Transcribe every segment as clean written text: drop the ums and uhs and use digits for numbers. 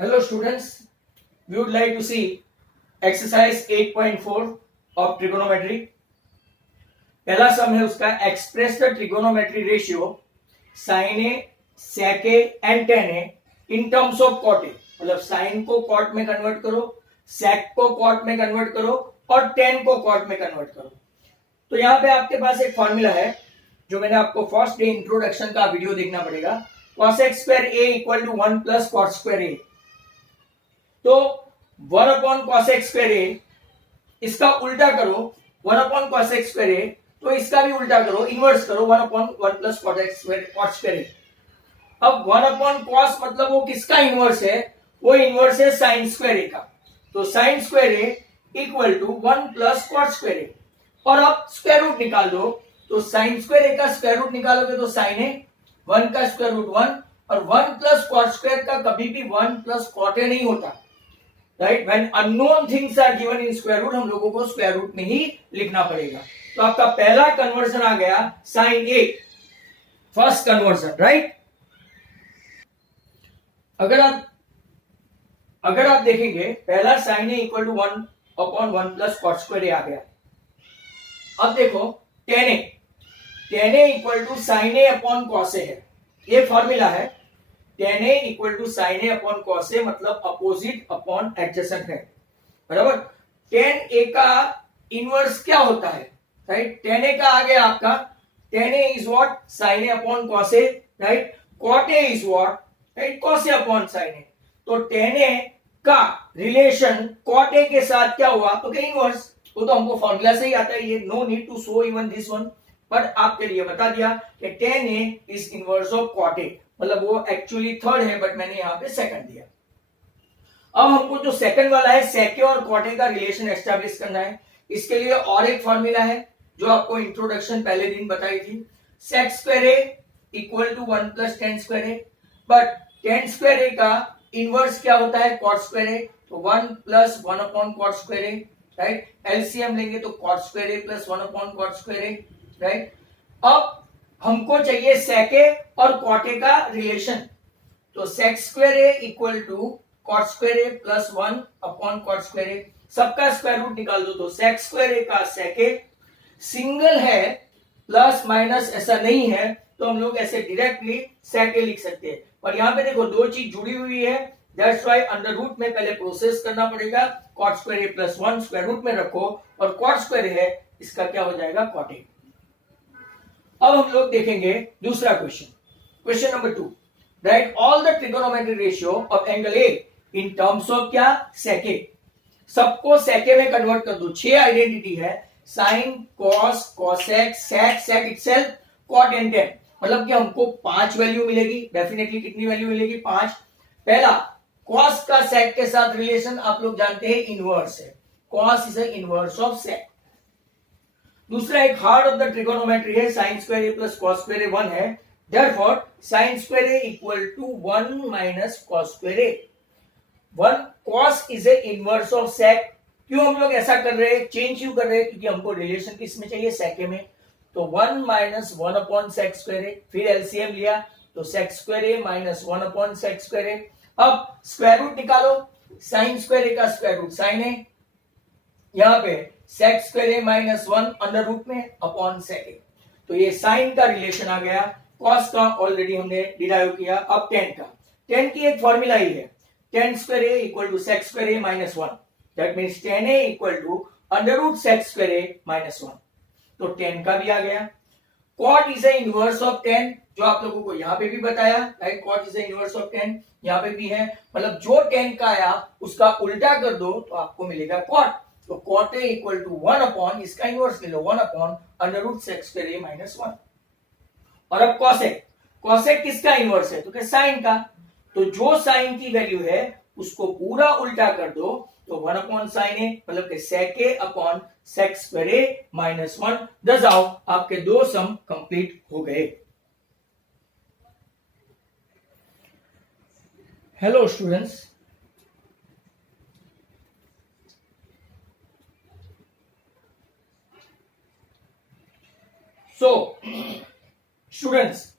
Hello students, we would like to see exercise 8.4 of trigonometry. पहला sum है उसका express the trigonometry ratio sine A sec A and tan A in terms of cot A, मतलब sine को cot में convert करो, सेक को cot में convert करो और टेन को कॉट में कन्वर्ट करो। तो यहाँ पे आपके पास एक फॉर्मूला है जो मैंने आपको फर्स्ट डे इंट्रोडक्शन का वीडियो देखना पड़ेगा। cos x square a equal to 1 plus cot square a, तो 1 upon cos x square a, इसका उल्टा करो 1 upon cos x square a, तो इसका भी उल्टा करो, इनवर्स करो 1 upon 1 plus cot square a। अब 1 अपॉन cos मतलब वो किसका इनवर्स है? वो इनवर्स है साइन स्क्वायर a का। तो sine square a equal to 1 plus cot square a, और अब स्क्वायर रूट निकाल दो। तो साइन स्क्वायर a का स्क्वायर रूट निकालोगे तो साइन a, 1 का स्क्वायर रूट 1, और 1 प्लस cot स्क्वायर का कभी भी 1 प्लस cot a नहीं होता, right. When unknown things are given in square root, हम लोगों को स्क्वायर रूट में ही लिखना पड़ेगा। तो आपका पहला कन्वर्जन आ गया sine A, first conversion, right. अगर आप देखेंगे पहला sine A equal to 1 upon 1 plus cot square A आ गया। अब देखो tan A equal to sine A upon cos A है, ये फॉर्मूला है। Tan A equal to sine A upon cos A, मतलब अपोजिट अपॉन एडजेसेंट है, बराबर। टेन ए का इनवर्स क्या होता है, राइट। टेन ए का आ गया आपका, tan A is what, sine A upon cos A, right. Cot A is what, right, cos A upon sine A. तो टेन ए का रिलेशन कॉट ए के साथ क्या हुआ, तो क्या इनवर्स। वो तो हमको फॉर्मूला से ही आता है, ये no need to show even this one, but आपके लिए बता दिया कि tan A is inverse of cot A, मतलब वो एक्चुअली थर्ड है बट मैंने यहां पे सेकंड दिया। अब हमको जो सेकंड वाला है सेके और कॉटे का रिलेशन एस्टैब्लिश करना है। इसके लिए और एक फॉर्मूला है जो आपको इंट्रोडक्शन पहले दिन बताई थी, sec square A equal to 1 plus tan square A, but tan square A का इनवर्स क्या होता है, कॉट स्क्वायर ए। तो 1 plus 1 upon cot square A, right. LCM लेंगे तो cot square A plus 1 upon cot square A, right. अब हमको चाहिए सेके और कॉटे का रिलेशन, तो sec square A equal to cot square A plus 1 upon cot square A, सबका स्क्वायर रूट निकाल दो। तो सेक स्क्वायर ए का सेके सिंगल है, प्लस माइनस ऐसा नहीं है, तो हम लोग ऐसे डायरेक्टली सेके लिख सकते हैं। और यहां पे देखो दो चीज जुड़ी हुई है, दैट्स व्हाई अंडर रूट में पहले प्रोसेस करना पड़ेगा। Cot square A plus 1 square root में रखो, और कॉट स्क्वायर है इसका क्या हो जाएगा, कॉट ए। अब हम लोग देखेंगे दूसरा question, question number 2, right all the trigonometric ratio of angle A in terms of क्या, सेके। सबको सेके में कन्वर्ट कर दो। 6 आइडेंटिटी है, sine, cos, cosec, sec, sec itself, cot and tan, मतलब कि हमको 5 वैल्यू मिलेगी। डेफिनेटली कितनी वैल्यू मिलेगी, 5। पहला कॉस का सेक के साथ रिलेशन आप लोग जानते हैं इनवर्स है, cos is a inverse of sec. दूसरा एक हार्ड ऑफ द ट्रिगोनोमेट्री है, sine square A plus cos square A 1 है, therefore sine square A equal to 1 minus cos square A. 1 cos is a inverse of sec. क्यों हम लोग ऐसा कर रहे हैं, चेंज क्यों कर रहे हैं, क्योंकि हमको रिलेशन किसमें चाहिए, सेके में। तो 1 माइनस 1 अपॉन सेक स्क्वायर ए, फिर एलसीएम लिया तो sec square A minus 1 upon sec square A. अब स्क्वायर रूट निकालो, साइन स्क्वायर ए का स्क्वायर रूट साइन ए, यहां पे सेक स्क्वायर ए माइनस 1 अंडर रूट में अपॉन सेक ए। तो ये साइन का रिलेशन आ गया, कॉस का ऑलरेडी हमने डिराइव किया। अब टेन का, टेन की एक फॉर्मूला ही है, tan square A equal to sec square A minus 1, that means tan A equal to under root sec square A minus 1। तो टेन का भी आ गया। Cot is a inverse of tan, जो आप लोगों को यहां पे भी बताया, right, cot is a inverse of tan, यहां पे भी है, मतलब जो टेन का आया उसका उल्टा कर दो तो आपको मिलेगा कॉट। तो cot A equal to 1 upon, इसका इनवर्स ले लो, 1 upon under root sec square ए माइनस 1। और अब कॉसेक, कॉसेक किसका इनवर्स है, तो क्या साइन का। तो जो साइन की वैल्यू है उसको पूरा उल्टा कर दो, तो 1 अपॉन साइन ए, मतलब कि सेक ए अपॉन सेक स्क्वायर ए माइनस 1। दस आओ, आपके दो सम कंप्लीट हो गए। Hello students, so students,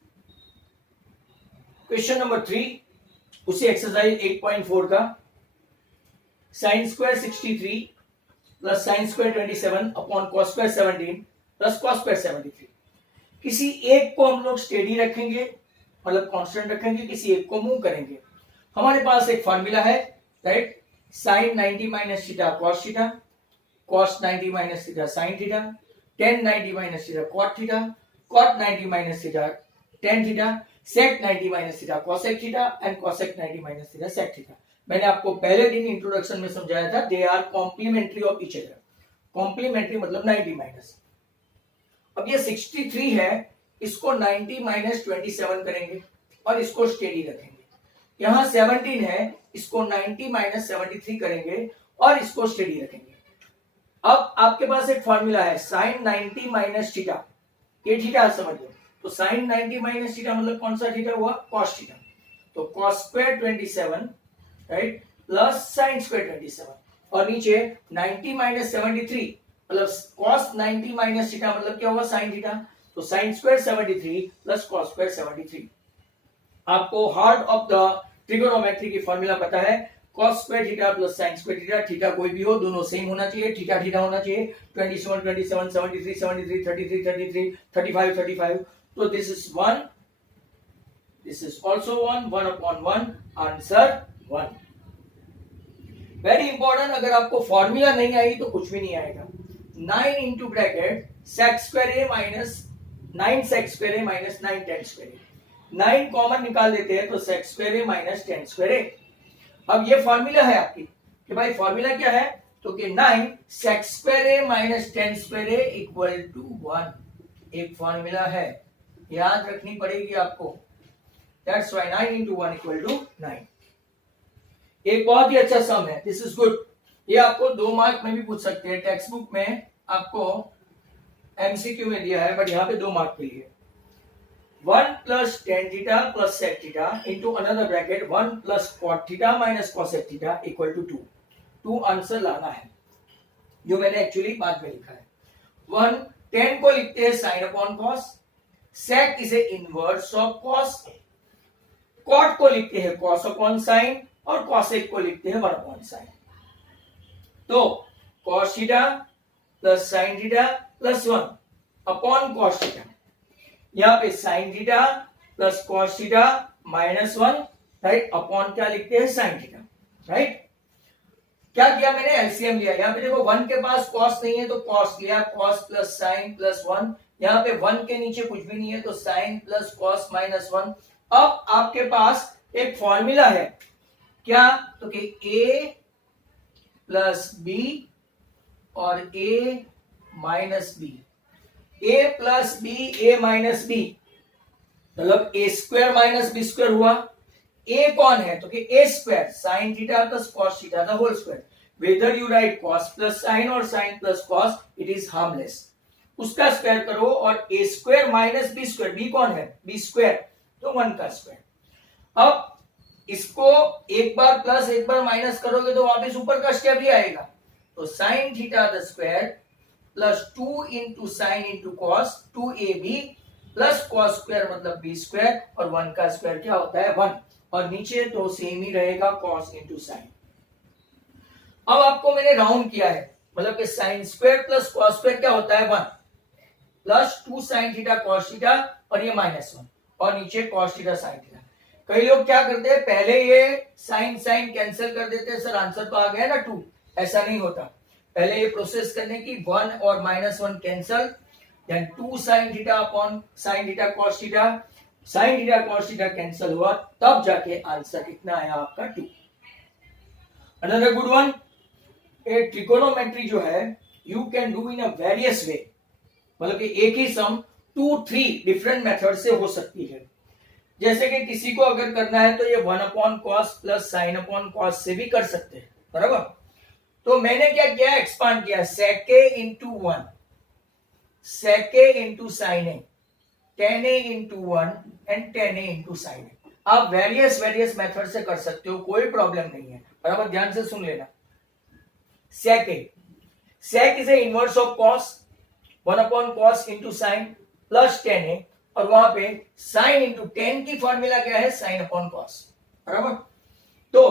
question number 3, उसी एक्सरसाइज 8.4 का sine square 63 plus sine square 27 upon cos square 17 plus cos square 73। किसी एक को हम लोग स्टेडी रखेंगे, मतलब कांस्टेंट रखेंगे, किसी एक को मूव करेंगे। हमारे पास एक फॉर्मूला है, right, sine 90 minus theta cos theta, cos 90 minus theta sine theta, tan 90 minus theta cot theta, cot 90 minus theta tan theta, sec 90 minus theta cosec theta and cosec 90 minus theta sec theta. मैंने आपको पहले दिन introduction में समझाया था, they are complementary of each other. Complementary मतलब 90 minus. अब ये 63 है, इसको 90 माइनस 27 करेंगे और इसको स्टेडी रखेंगे। यहां 17 है, इसको 90 माइनस 73 करेंगे और इसको स्टेडी रखेंगे। अब आपके पास एक फॉर्मूला है साइन 90 माइनस थीटा, ये थीटा समझ लो। तो साइन 90 माइनस थीटा मतलब कौन सा थीटा हुआ? Cos theta. तो cos square 27, right, plus sine square 27 और नीचे 90 माइनस 73 मतलब कॉस 90 माइनस थीटा मतलब क्या हुआ? Sine theta. तो sine square 73 plus cos square 73। आपको हार्ट ऑफ द ट्रिगोनोमेट्री की फॉर्मूला पता है, cos square theta plus sine square theta, theta कोई भी हो दोनों सेम होना चाहिए, थीटा थीटा होना चाहिए। 27 27 73 73 33 33 35 35। तो this is 1, this is also 1, 1 upon 1, answer 1। Very important, अगर आपको फॉर्मूला नहीं आई तो कुछ भी नहीं आएगा। 9 इंटू ब्रैकेट सेक स्क्वायर ए माइनस 9 सेक स्क्वायर ए माइनस 9 टेन स्क्वायर ए। 9 कॉमन निकाल देते हैं तो sec square A minus tan square A. अब ये फॉर्मूला है आपकी कि भाई फॉर्मूला क्या है, तो कि 9 sec square A minus tan square A equal to 1। एक फॉर्मूला है, याद रखनी पड़ेगी आपको। That's why 9 into 1 equal to 9। एक बहुत ही अच्छा सम है, दिस इज गुड। ये आपको 2 मार्क में भी पूछ सकते हैं। टेक्स्ट बुक में आपको एमसीक्यू में दिया है, बट यहाँ पे 2 मार्क के लिए। 1 plus tan theta plus sec theta into another bracket 1 plus cot theta minus cosec theta equal to 2। 2 answer लाना है, जो मैंने एक्चुअली बाद में लिखा है। 1 10 को लिखते हैं sine upon cos, sec is a inverse of cos, cot को लिखते हैं कॉस अपॉन साइन और कॉसेक को लिखते हैं 1 अपॉन साइन। तो cos theta plus sine theta plus 1 upon cos theta, यहां पे sine theta plus cos theta minus 1, right, upon क्या लिखते हैं? Sine theta, right. क्या किया मैंने? एलसीएम लिया। यहां पे देखो 1 के पास कॉस नहीं है तो कॉस लिया, कॉस प्लस साइन प्लस 1। यहां पे 1 के नीचे कुछ भी नहीं है तो साइन प्लस कॉस माइनस 1। अब आपके पास एक फॉर्मूला है, क्या? तो कि a प्लस बी और a minus B, a plus B a minus B मतलब a square minus B square हुआ। a कौन है? तो कि a square sine theta plus cos theta the whole square. Whether you write cos plus sine और sine plus cos, it is harmless. उसका square करो और a square minus B square, b कौन है? b स्क्वायर, तो 1 का square. अब इसको एक बार प्लस एक बार माइनस करोगे तो वापस ऊपर का स्टेप ही आएगा। तो sine theta the square plus 2 into sine into cos 2ab plus cos square मतलब b स्क्वायर और 1 का स्क्वायर क्या होता है? 1। और नीचे तो सेम ही रहेगा कॉस इंटू साइन। अब आपको मैंने राउंड किया है, मतलब कि sine square plus cos square क्या होता है? 1 plus 2 sine theta cos theta और ये माइनस 1 और नीचे कॉस थीटा साइन थीटा। कई लोग क्या करते हैं, पहले ये साइन साइन कैंसिल कर देते हैं, सर आंसर तो आ गया ना 2। ऐसा नहीं होता, पहले ये प्रोसेस करने की 1 और minus 1 cancel, then 2 sine theta upon sine theta cos theta, sine theta cos theta cancel हुआ, तब जाके आंसर कितना आया आपका? 2। Another good one, a trigonometry जो है you can do in a various way, मतलब कि एक ही सम 2-3 डिफरेंट मेथड से हो सकती है। जैसे कि किसी को अगर करना है तो ये 1 upon cos plus sign upon cos से भी कर सकते हैं, बराबर। तो मैंने क्या किया? एक्सपांड किया, sec a into 1 sec a into sine A, tan a into 1 and tan a into sine A. आप वेरियस मेथड से कर सकते हो, कोई प्रॉब्लम नहीं है, बराबर। ध्यान से सुन लेना। sec a, sec is a inverse of cos, 1 upon cos into sine plus tan a, और वहां पे साइन इंटू टेन की फॉर्मूला क्या है? साइन अपॉन कॉस, बराबर। तो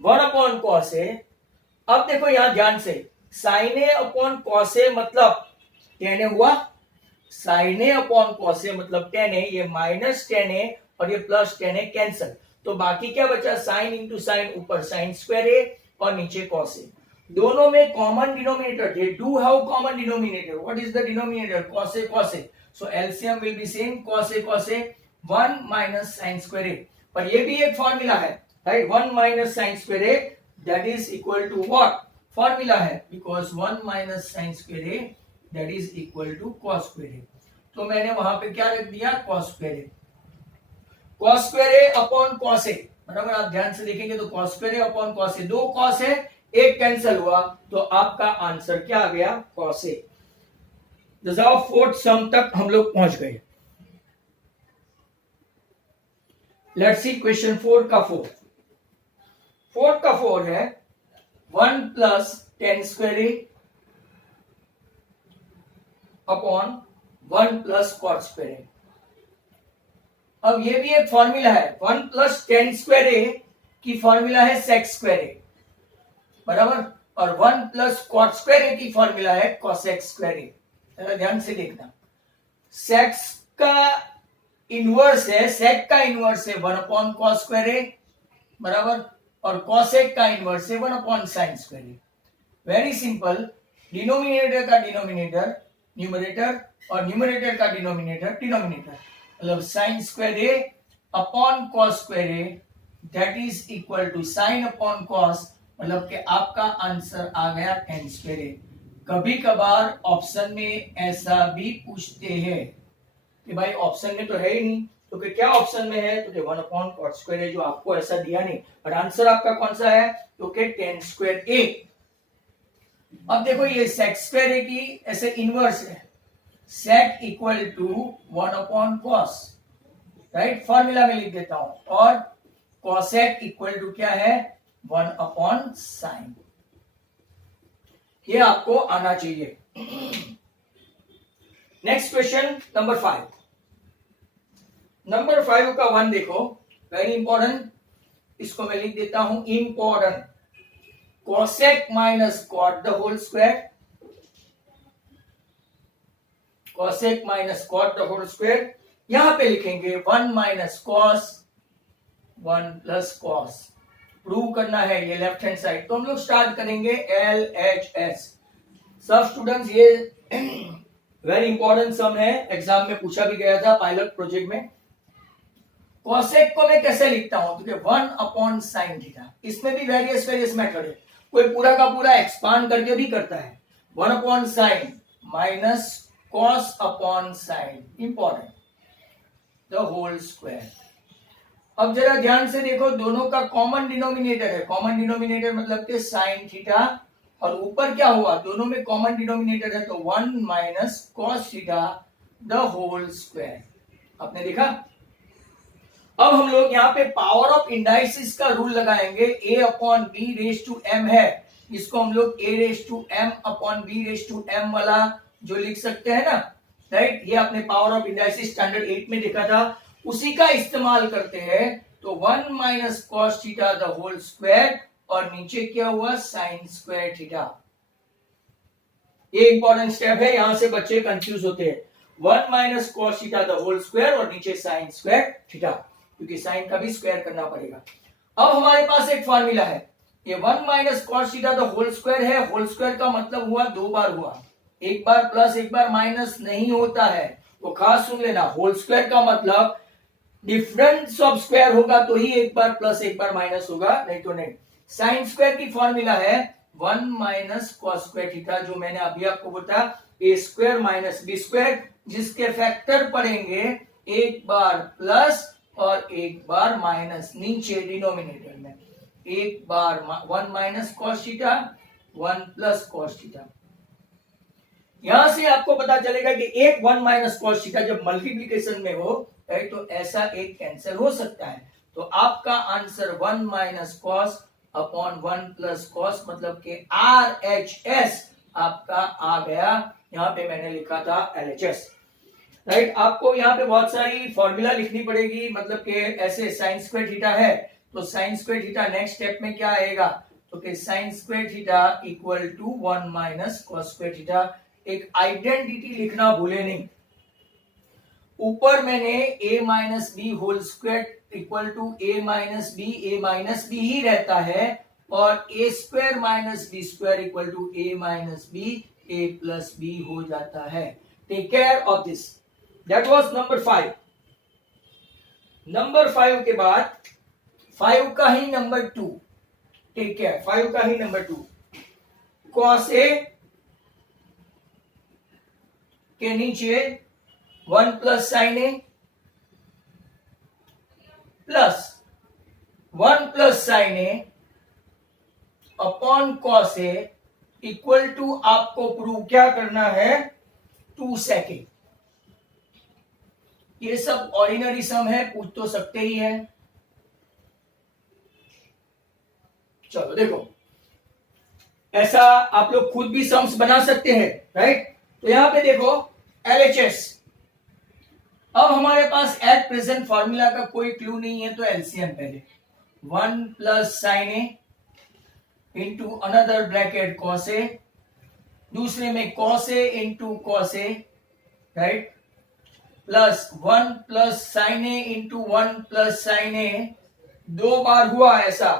1/cos A। अब देखो यहां ध्यान से, sin A upon cos A मतलब tan A हुआ, sin A upon cos A मतलब tan A, ये माइनस tan A और ये प्लस tan A कैंसल, तो बाकी क्या बचा, साइन इंटू साइन, ऊपर साइन स्क्वायर A और नीचे cos A। दोनों में common denominator, they do have common denominator. What is the denominator, cos A cos A, so LCM will be same, cos A cos A 1 minus sine square A। पर ये भी एक formula है, right, 1 minus sine square A that is equal to what, formula है, because 1 minus sine square A that is equal to cos square A। तो मैंने वहां पे क्या रख दिया, cos square A, cos square A upon cos A, बराबर। आप ध्यान से देखेंगे तो cos square A upon cos A, दो cos है, एक कैंसिल हुआ, तो आपका आंसर क्या आ गया, cos A। जब फोर्थ सम तक हम लोग पहुंच गए। लेट्स सी क्वेश्चन 4 का 4। 4 का 4 है 1 plus tan square A upon 1 plus cot square A। अब ये भी एक फॉर्मूला है, 1 प्लस tan स्क्वायर A की फॉर्मूला है sec स्क्वायर A, बराबर, और 1 प्लस cot स्क्वायर A की फॉर्मूला है cosec स्क्वायर A। जरा ध्यान से देखना, sec का इनवर्स है, sec का इनवर्स है 1 अपॉन cos स्क्वायर A, बराबर, और cosec का इनवर्स है 1 upon sin square A। Very simple, denominator का डिनोमिनेटर न्यूमरेटर और न्यूमरेटर का डिनोमिनेटर डिनोमिनेटर, मतलब sin square A upon cos square A that is equal to sin upon cos, मतलब कि आपका आंसर आ गया tan स्क्वायर A। कभी कभार ऑप्शन में ऐसा भी पूछते हैं कि भाई ऑप्शन में तो है ही नहीं, तो कि क्या ऑप्शन में है, तो 1 अपॉन cot स्क्वायर A, जो आपको ऐसा दिया नहीं, पर आंसर आपका कौन सा है, तो कि tan स्क्वायर A। अब देखो ये sec स्क्वायर A की ऐसे इनवर्स है, sec equal to 1 upon cos, right, formula में लिख देता हूं, और cosec इक्वल टू क्या है, 1 अपॉन sin। ये आपको आना चाहिए। Next question number 5। नंबर 5 का 1 देखो, वेरी इंपॉर्टेंट, इसको मैं लिख देता हूं important, cosec minus cot the whole square, cosec minus cot the whole square, यहां पे लिखेंगे 1 minus cos 1 plus cos। Prove करना है ये लेफ्ट हैंड साइड, तो हम लोग स्टार्ट करेंगे LHS। सब स्टूडेंट्स ये वेरी इंपॉर्टेंट सम है, एग्जाम में पूछा भी गया था पायलट प्रोजेक्ट में। cosec को मैं कैसे लिखता हूं, तो 1 अपॉन साइन थीटा, इसमें भी वेरियस मेथड है, कोई पूरा का पूरा एक्सपांड करके भी करता है। 1 upon sine minus cos upon sine, important, the whole square. अब जरा ध्यान से देखो, दोनों का कॉमन डिनोमिनेटर है, कॉमन डिनोमिनेटर मतलब कि साइन थीटा, और ऊपर क्या हुआ, दोनों में कॉमन डिनोमिनेटर है, तो 1 minus cos theta the whole square. आपने देखा। अब हम लोग यहाँ पे पावर ऑफ इंडाइसिस का रूल लगाएंगे, a upon B raise to m है, इसको हम लोग a raise to m upon b raise to m वाला जो लिख सकते हैं ना, राइट, ये आपने पावर ऑफ इंडाइसिस स्टैंडर्ड 8 में देखा था, उसी का इस्तेमाल करते हैं। तो 1 minus cos theta the whole square, और नीचे क्या हुआ, साइन स्क्वायर थीटा। ये इंपॉर्टेंट स्टेप है, यहां से बच्चे कंफ्यूज होते हैं, 1 minus cos theta the whole square और नीचे साइन स्क्वायर थीटा, क्योंकि साइन का भी स्क्वायर करना पड़ेगा। अब हमारे पास एक फॉर्मूला है, ये 1 minus cos theta the whole square है, होल स्क्वायर का मतलब हुआ 2 बार हुआ, एक बार प्लस एक बार माइनस नहीं होता है, तो खास सुन लेना, होल स्क्वायर का मतलब डिफरेंस ऑफ स्क्वायर होगा तो ही एक बार प्लस एक बार माइनस होगा, नहीं तो नहीं। साइन स्क्वायर की फॉर्मूला है 1 माइनस कॉस स्क्वायर थीटा, जो मैंने अभी आपको बताया, ए स्क्वायर माइनस बी स्क्वायर, जिसके फैक्टर पड़ेंगे एक बार प्लस और एक बार माइनस, नीचे डिनोमिनेटर में एक बार 1 minus cos theta 1 plus cos theta. यहां से आपको पता चलेगा कि एक 1 माइनस कॉस थीटा जब मल्टीप्लीकेशन में हो, राइट, तो ऐसा एक कैंसिल हो सकता है, तो आपका answer 1 minus cos upon 1 plus cos, मतलब कि RHS आपका आ गया, यहां पे मैंने लिखा था LHS, राइट। आपको यहाँ पे बहुत सारी फॉर्मूला लिखनी पड़ेगी, मतलब कि ऐसे साइन स्क्वायर थीटा है तो sine square theta next step में क्या आएगा, तो कि sine square theta equal to 1 minus cos square theta. एक आइडेंटिटी लिखना भूले नहीं, ऊपर मैंने a minus B whole square equal to a minus B ही रहता है, और a square minus B square equal to a minus B a plus B हो जाता है। Take care of this. That was number 5। Number 5 के बाद 5 का ही नंबर 2, टेक केयर, 5 का ही नंबर 2, कॉस ए के नीचे 1 plus sine A plus 1 plus sine A upon cos A equal to, आपको प्रूव क्या करना है, 2 सेकेंड। ये सब ऑर्डिनरी सम है, पूछ तो सकते ही है। चलो देखो, ऐसा आप लोग खुद भी सम्स बना सकते हैं, राइट। तो यहां पे देखो LHS, अब हमारे पास एट प्रेजेंट फॉर्मूला का कोई क्लू नहीं है, तो एलसीएम पहले 1 plus sine A into another bracket cos A, दूसरे में cos A into cos A, right, plus 1 plus sine A into 1 plus sine ए, 2 बार हुआ ऐसा,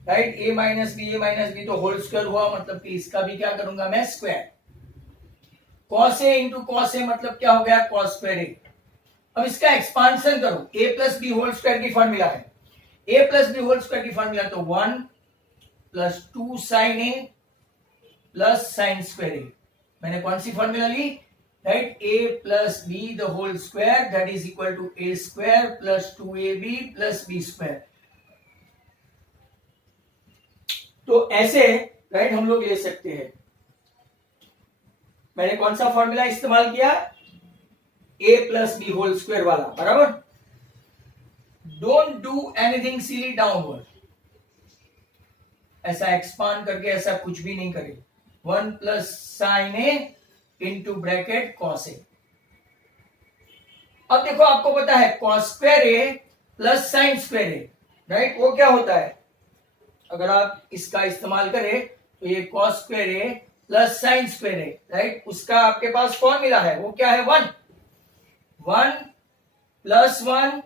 राइट। ए माइनस बी तो होल स्क्वायर हुआ, मतलब कि इसका भी क्या करूंगा मैं, square. Cos A into cos A मतलब क्या हो गया, कॉस स्क्वायर ए। अब इसका एक्सपांशन करो, A plus B whole square की फॉर्मूला है, A plus B whole square की फॉर्मूला, तो 1 plus 2 sine A plus sine square A. मैंने कौन सी फॉर्मूला ली, right, A plus B the whole square that is equal to A square plus 2ab plus B square. तो ऐसे, right, हम लोग ले सकते हैं। मैंने कौन सा फॉर्मूला इस्तेमाल किया, ए प्लस बी होल स्क्वायर वाला, बराबर। Don't do anything silly downward, ऐसा एक्सपांड करके ऐसा कुछ भी नहीं करे। 1 plus sine A into bracket cos A. अब देखो, आपको पता है cos square A plus sine square A, right, वो क्या होता है, अगर आप इसका इस्तेमाल करें तो ये cos square A plus sine square A, right, उसका आपके पास फॉर्मूला है, वो क्या है, 1 प्लस 1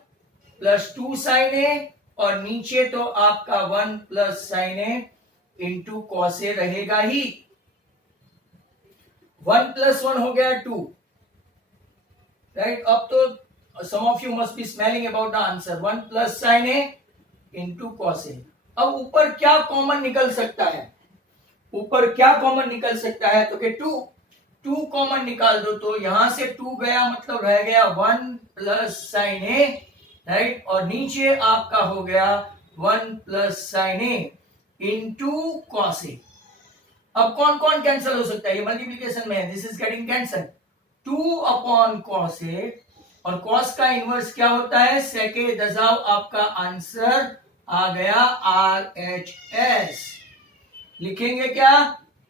प्लस 2 साइन ए, और नीचे तो आपका 1 plus sine A into cos ए रहेगा ही। 1 प्लस 1 हो गया 2, राइट। अब तो some of you must be smelling about the answer, 1 plus sine A into cos A. अब ऊपर क्या कॉमन निकल सकता है, ऊपर क्या कॉमन निकल सकता है, तो कि 2 कॉमन निकाल दो, तो यहां से 2 गया, मतलब रह गया 1 प्लस साइन ए, राइट, और नीचे आपका हो गया 1 plus sine A into cos A. अब कौन कौन कैंसिल हो सकता है, ये मल्टीप्लीकेशन में है, this is getting cancelled, 2 upon cos A, और कॉस का इनवर्स क्या होता है, सेक ए, दजाओ, आपका आंसर आ गया RHS। लिखेंगे क्या,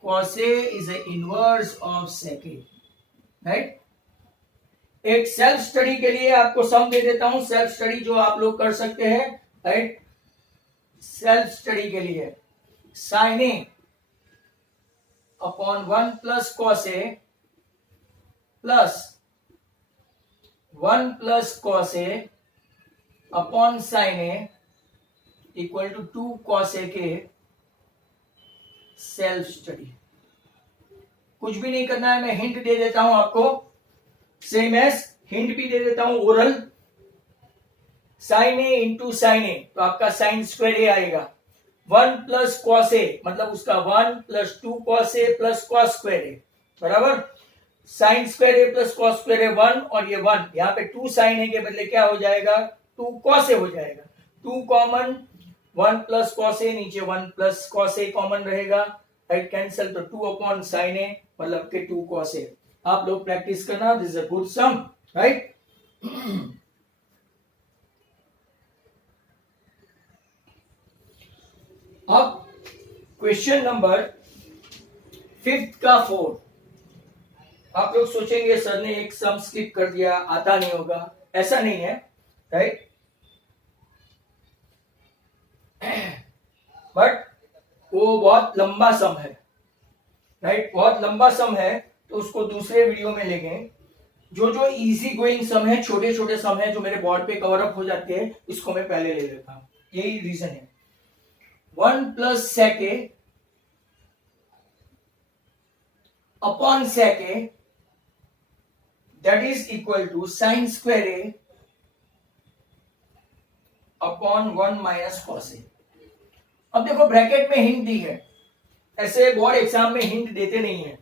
cos A is a inverse of sec A, right. एक सेल्फ स्टडी के लिए आपको सम दे देता हूं, सेल्फ स्टडी जो आप लोग कर सकते हैं, राइट। सेल्फ स्टडी के लिए sin A upon 1 plus cos A plus 1 plus cos A upon sin A equal to 2 cos A के सेल्फ स्टडी। कुछ भी नहीं करना है, मैं हिंट दे देता हूं आपको, सेम एज हिंट भी दे देता हूं oral. Sign A into sine A, तो आपका साइन स्क्वायर ए आएगा। 1 प्लस कॉस ए, मतलब उसका 1 plus 2 cos A plus cos square A, बराबर। Sign square A plus cos square A 1, और ये 1, यहाँ पे 2 साइन ए के बदले क्या हो जाएगा, 2 कॉस ए हो जाएगा। 2 कॉमन, 1 प्लस कॉस ए, नीचे 1 प्लस कॉस ए कॉमन रहेगा, राइट, कैंसिल, तो 2 अपॉन साइन ए मतलब के 2 कॉस ए। आप लोग प्रैक्टिस करना, this is a good sum, right. अब क्वेश्चन नंबर 5 का 4, आप लोग सोचेंगे सर ने एक सम स्किप कर दिया, आता नहीं होगा, ऐसा नहीं है, राइट। बट वो बहुत लंबा सम है, राइट, बहुत लंबा सम है, तो उसको दूसरे वीडियो में लेंगे। जो इजी गोइंग सम है, छोटे छोटे सम है जो मेरे बोर्ड पे कवर अप हो जाते हैं, इसको मैं पहले ले लेता हूं, यही रीजन है। 1 plus sec a upon sec a that is equal to sine square a upon 1 minus cos a। अब देखो ब्रैकेट में हिंट दी है, ऐसे बोर्ड एग्जाम में हिंट देते नहीं है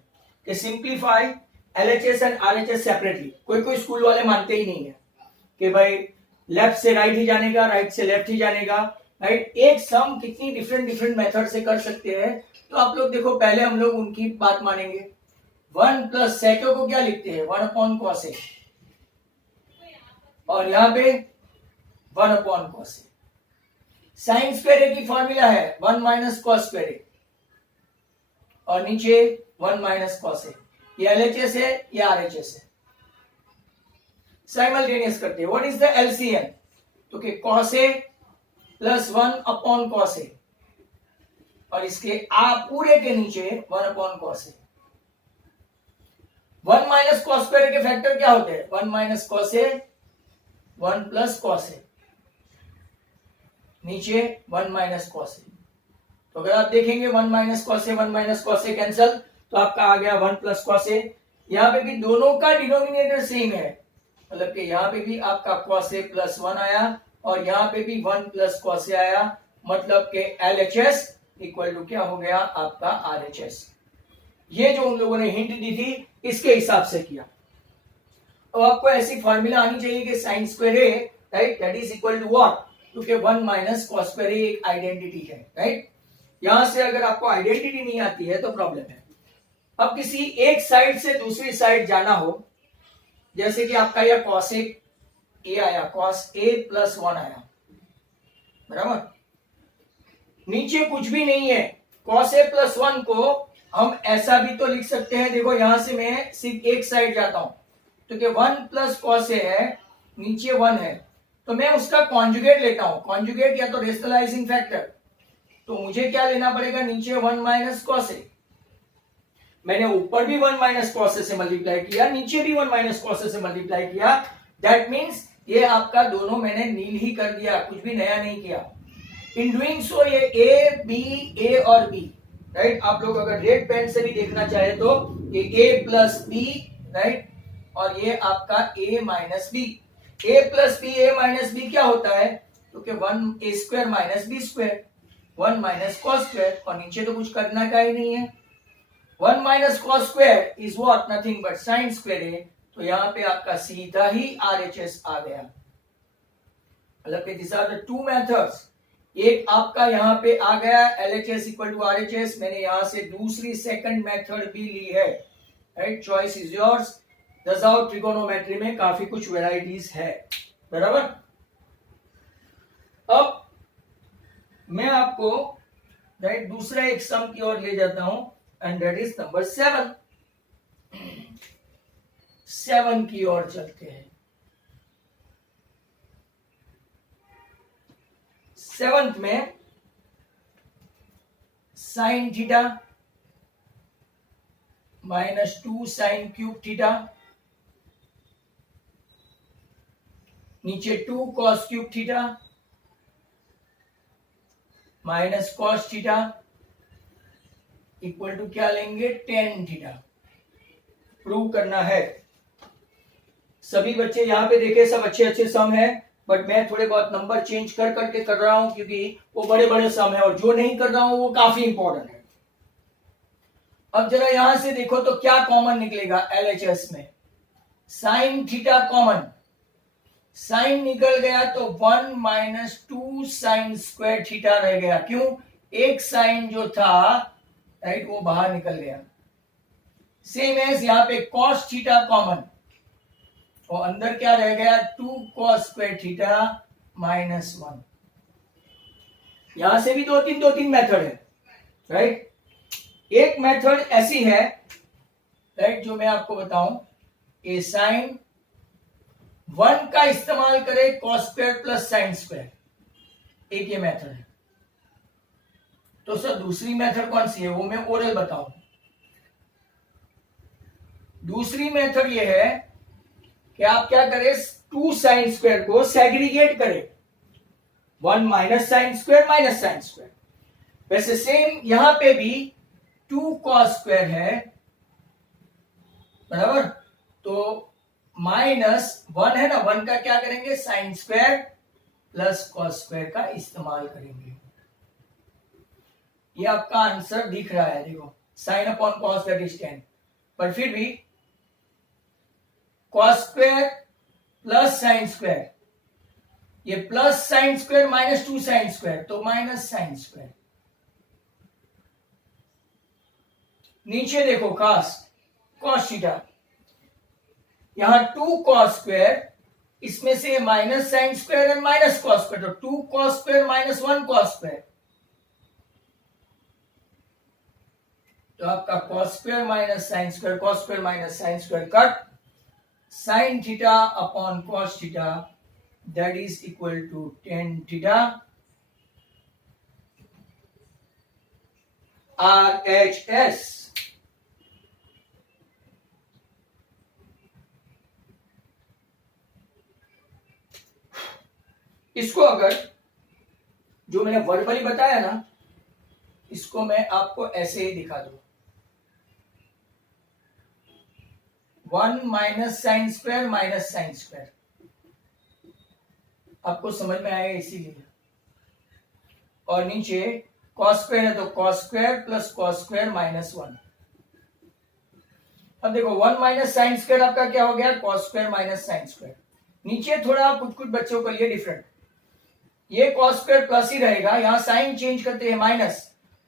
कि simplify LHS and RHS separately. कोई कोई स्कूल वाले मानते ही नहीं है कि भाई लेफ्ट से राइट ही जानेगा, राइट से लेफ्ट ही जानेगा, राइट। एक सम कितनी डिफरेंट डिफरेंट मेथड से कर सकते हैं, तो आप लोग देखो पहले हम लोग उनकी बात मानेंगे। 1 प्लस सेको को क्या लिखते हैं, 1 अपॉन कॉस ए, और यहां पे 1 upon cos a. Sign square A की फॉर्मूला है 1 माइनस कॉस स्क्वायर ए, और नीचे 1 माइनस कॉस ए। ये एलएचएस है, ये आरएचएस है, साइमल्टेनियस करते हैं। व्हाट इज द एलसीएम, तो कि cos A plus 1 upon cos A, और इसके पूरे के नीचे 1 अपॉन कॉस ए। 1 माइनस कॉस स्क्वायर के फैक्टर क्या होते हैं, 1 minus cos A, 1 plus cos ए, नीचे 1 माइनस कॉस ए। तो अगर आप देखेंगे 1 minus cos A 1 minus cos A cancel, तो आपका आ गया 1 प्लस कॉस ए। यहां पे भी दोनों का डिनोमिनेटर सेम है, मतलब कि यहां पे भी आपका कॉस ए प्लस 1 आया, और यहां पे भी 1 प्लस कॉस ए आया, मतलब कि एलएचएस इक्वल टू क्या हो गया आपका आरएचएस। ये जो उन लोगों ने हिंट दी थी इसके हिसाब से किया। अब आपको ऐसी फॉर्मूला आनी चाहिए कि sine square A, right, that is equal to what, क्योंकि 1 माइनस कॉस स्क्वायर ए एक आइडेंटिटी है, राइट। यहां से अगर आपको आइडेंटिटी नहीं आती है तो प्रॉब्लम है। अब किसी एक साइड से दूसरी साइड जाना हो, जैसे कि आपका यह कॉस ए आया, कॉस ए प्लस 1 आया, बराबर, नीचे कुछ भी नहीं है। कॉस ए प्लस 1 को हम ऐसा भी तो लिख सकते हैं, देखो यहां से मैं सिर्फ एक साइड जाता हूं, तो कि 1 प्लस कॉस ए है, नीचे 1 है, तो मैं उसका कॉन्जुगेट लेता हूं, कॉन्जुगेट या तो रेशनलाइजिंग फैक्टर, तो मुझे क्या लेना पड़ेगा, नीचे 1 माइनस कॉस ए। मैंने ऊपर भी 1 माइनस कॉस ए से मल्टीप्लाई किया, नीचे भी 1 माइनस कॉस ए से मल्टीप्लाई किया, दैट मींस ये आपका दोनों मैंने नील ही कर दिया, कुछ भी नया नहीं किया। इन डूइंग सो ये ए बी, ए और बी, राइट। आप लोग अगर रेड पेन से भी देखना चाहे तो ये ए प्लस बी, राइट, और ये आपका A minus B. A plus B, A minus B क्या होता है, क्योंकि 1 A square minus B square, 1 minus cos square, और नीचे तो कुछ करना का ही नहीं है। 1 minus cos square is what, nothing but sine square A, तो यहां पे आपका सीधा ही आरएचएस आ गया। मतलब कि this are the two methods. एक आपका यहां पे आ गया एलएचएस इक्वल टू आरएचएस, मैंने यहां से दूसरी सेकंड मेथड भी ली है, राइट, चॉइस इज योर्स। दसाओ ट्रिगोनोमेट्री में काफी कुछ वेराइटीज है, बराबर। अब मैं आपको राइट दूसरा एक सम की ओर ले जाता हूं, एंड दैट इज नंबर 7। 7 की ओर चलते हैं। 7th में sine theta minus 2 sine cube theta, नीचे 2 cos cube theta minus cos theta equal to क्या लेंगे, टेन थीटा। प्रूव करना है। सभी बच्चे यहां पे देखे, सब अच्छे अच्छे सम है, बट मैं थोड़े बहुत नंबर चेंज कर करके कर रहा हूं, क्योंकि वो बड़े बड़े सम है, और जो नहीं कर रहा हूं वो काफी इंपॉर्टेंट है। अब जरा यहां से देखो तो क्या कॉमन निकलेगा एलएचएस में, साइन थीटा कॉमन, साइन निकल गया तो 1 माइनस 2 साइन स्क्वायर थीटा रह गया। क्यों, एक साइन जो था, राइट, वो बाहर निकल गया। सेम एज यहां पे कॉस थीटा कॉमन, और अंदर क्या रह गया, 2 कॉस स्क्वायर थीटा माइनस 1। यहां से भी दो तीन मेथड है, राइट। एक मेथड ऐसी है राइट, जो मैं आपको बताऊं, ए साइन 1 का इस्तेमाल करें cos square plus sine square, एक ये मेथड है। तो सर दूसरी मेथड कौन सी है, वो मैं ओरल बताऊं। दूसरी मेथड ये है कि आप क्या करें, 2 साइन स्क्वायर को सेग्रीगेट करें, 1 minus sine square minus sine square. वैसे सेम यहां पे भी 2 कॉस स्क्वायर है, बराबर, तो -1 है ना, 1 का क्या करेंगे, sine square plus cos square का इस्तेमाल करेंगे। ये आपका आंसर दिख रहा है, देखो, sine upon cos that is 10, पर फिर भी cos square plus sine square, ये plus sine square minus 2 sine square, तो माइनस साइन स्क्वायर। नीचे देखो कॉस थीटा, यहां 2 कॉस स्क्वायर, इसमें से minus sine square and minus cos square, तो 2 cos square minus 1 cos square, तो आपका cos square minus sine square, cos square minus sine square cut, sine theta upon cos theta that is equal to tan theta, RHS। इसको अगर जो मैंने verbally बताया ना, इसको मैं आपको ऐसे ही दिखा दूं, 1 minus sine square minus sine square, आपको समझ में आएगा इसीलिए। और नीचे कॉस स्क्वायर है तो cos square plus cos square minus 1। अब देखो 1 माइनस साइन स्क्वायर आपका क्या हो गया, cos square minus sine square. नीचे थोड़ा कुछ कुछ बच्चों के लिए डिफरेंट, ये कॉस स्क्वायर प्लस ही रहेगा, यहां साइन चेंज करते हैं माइनस,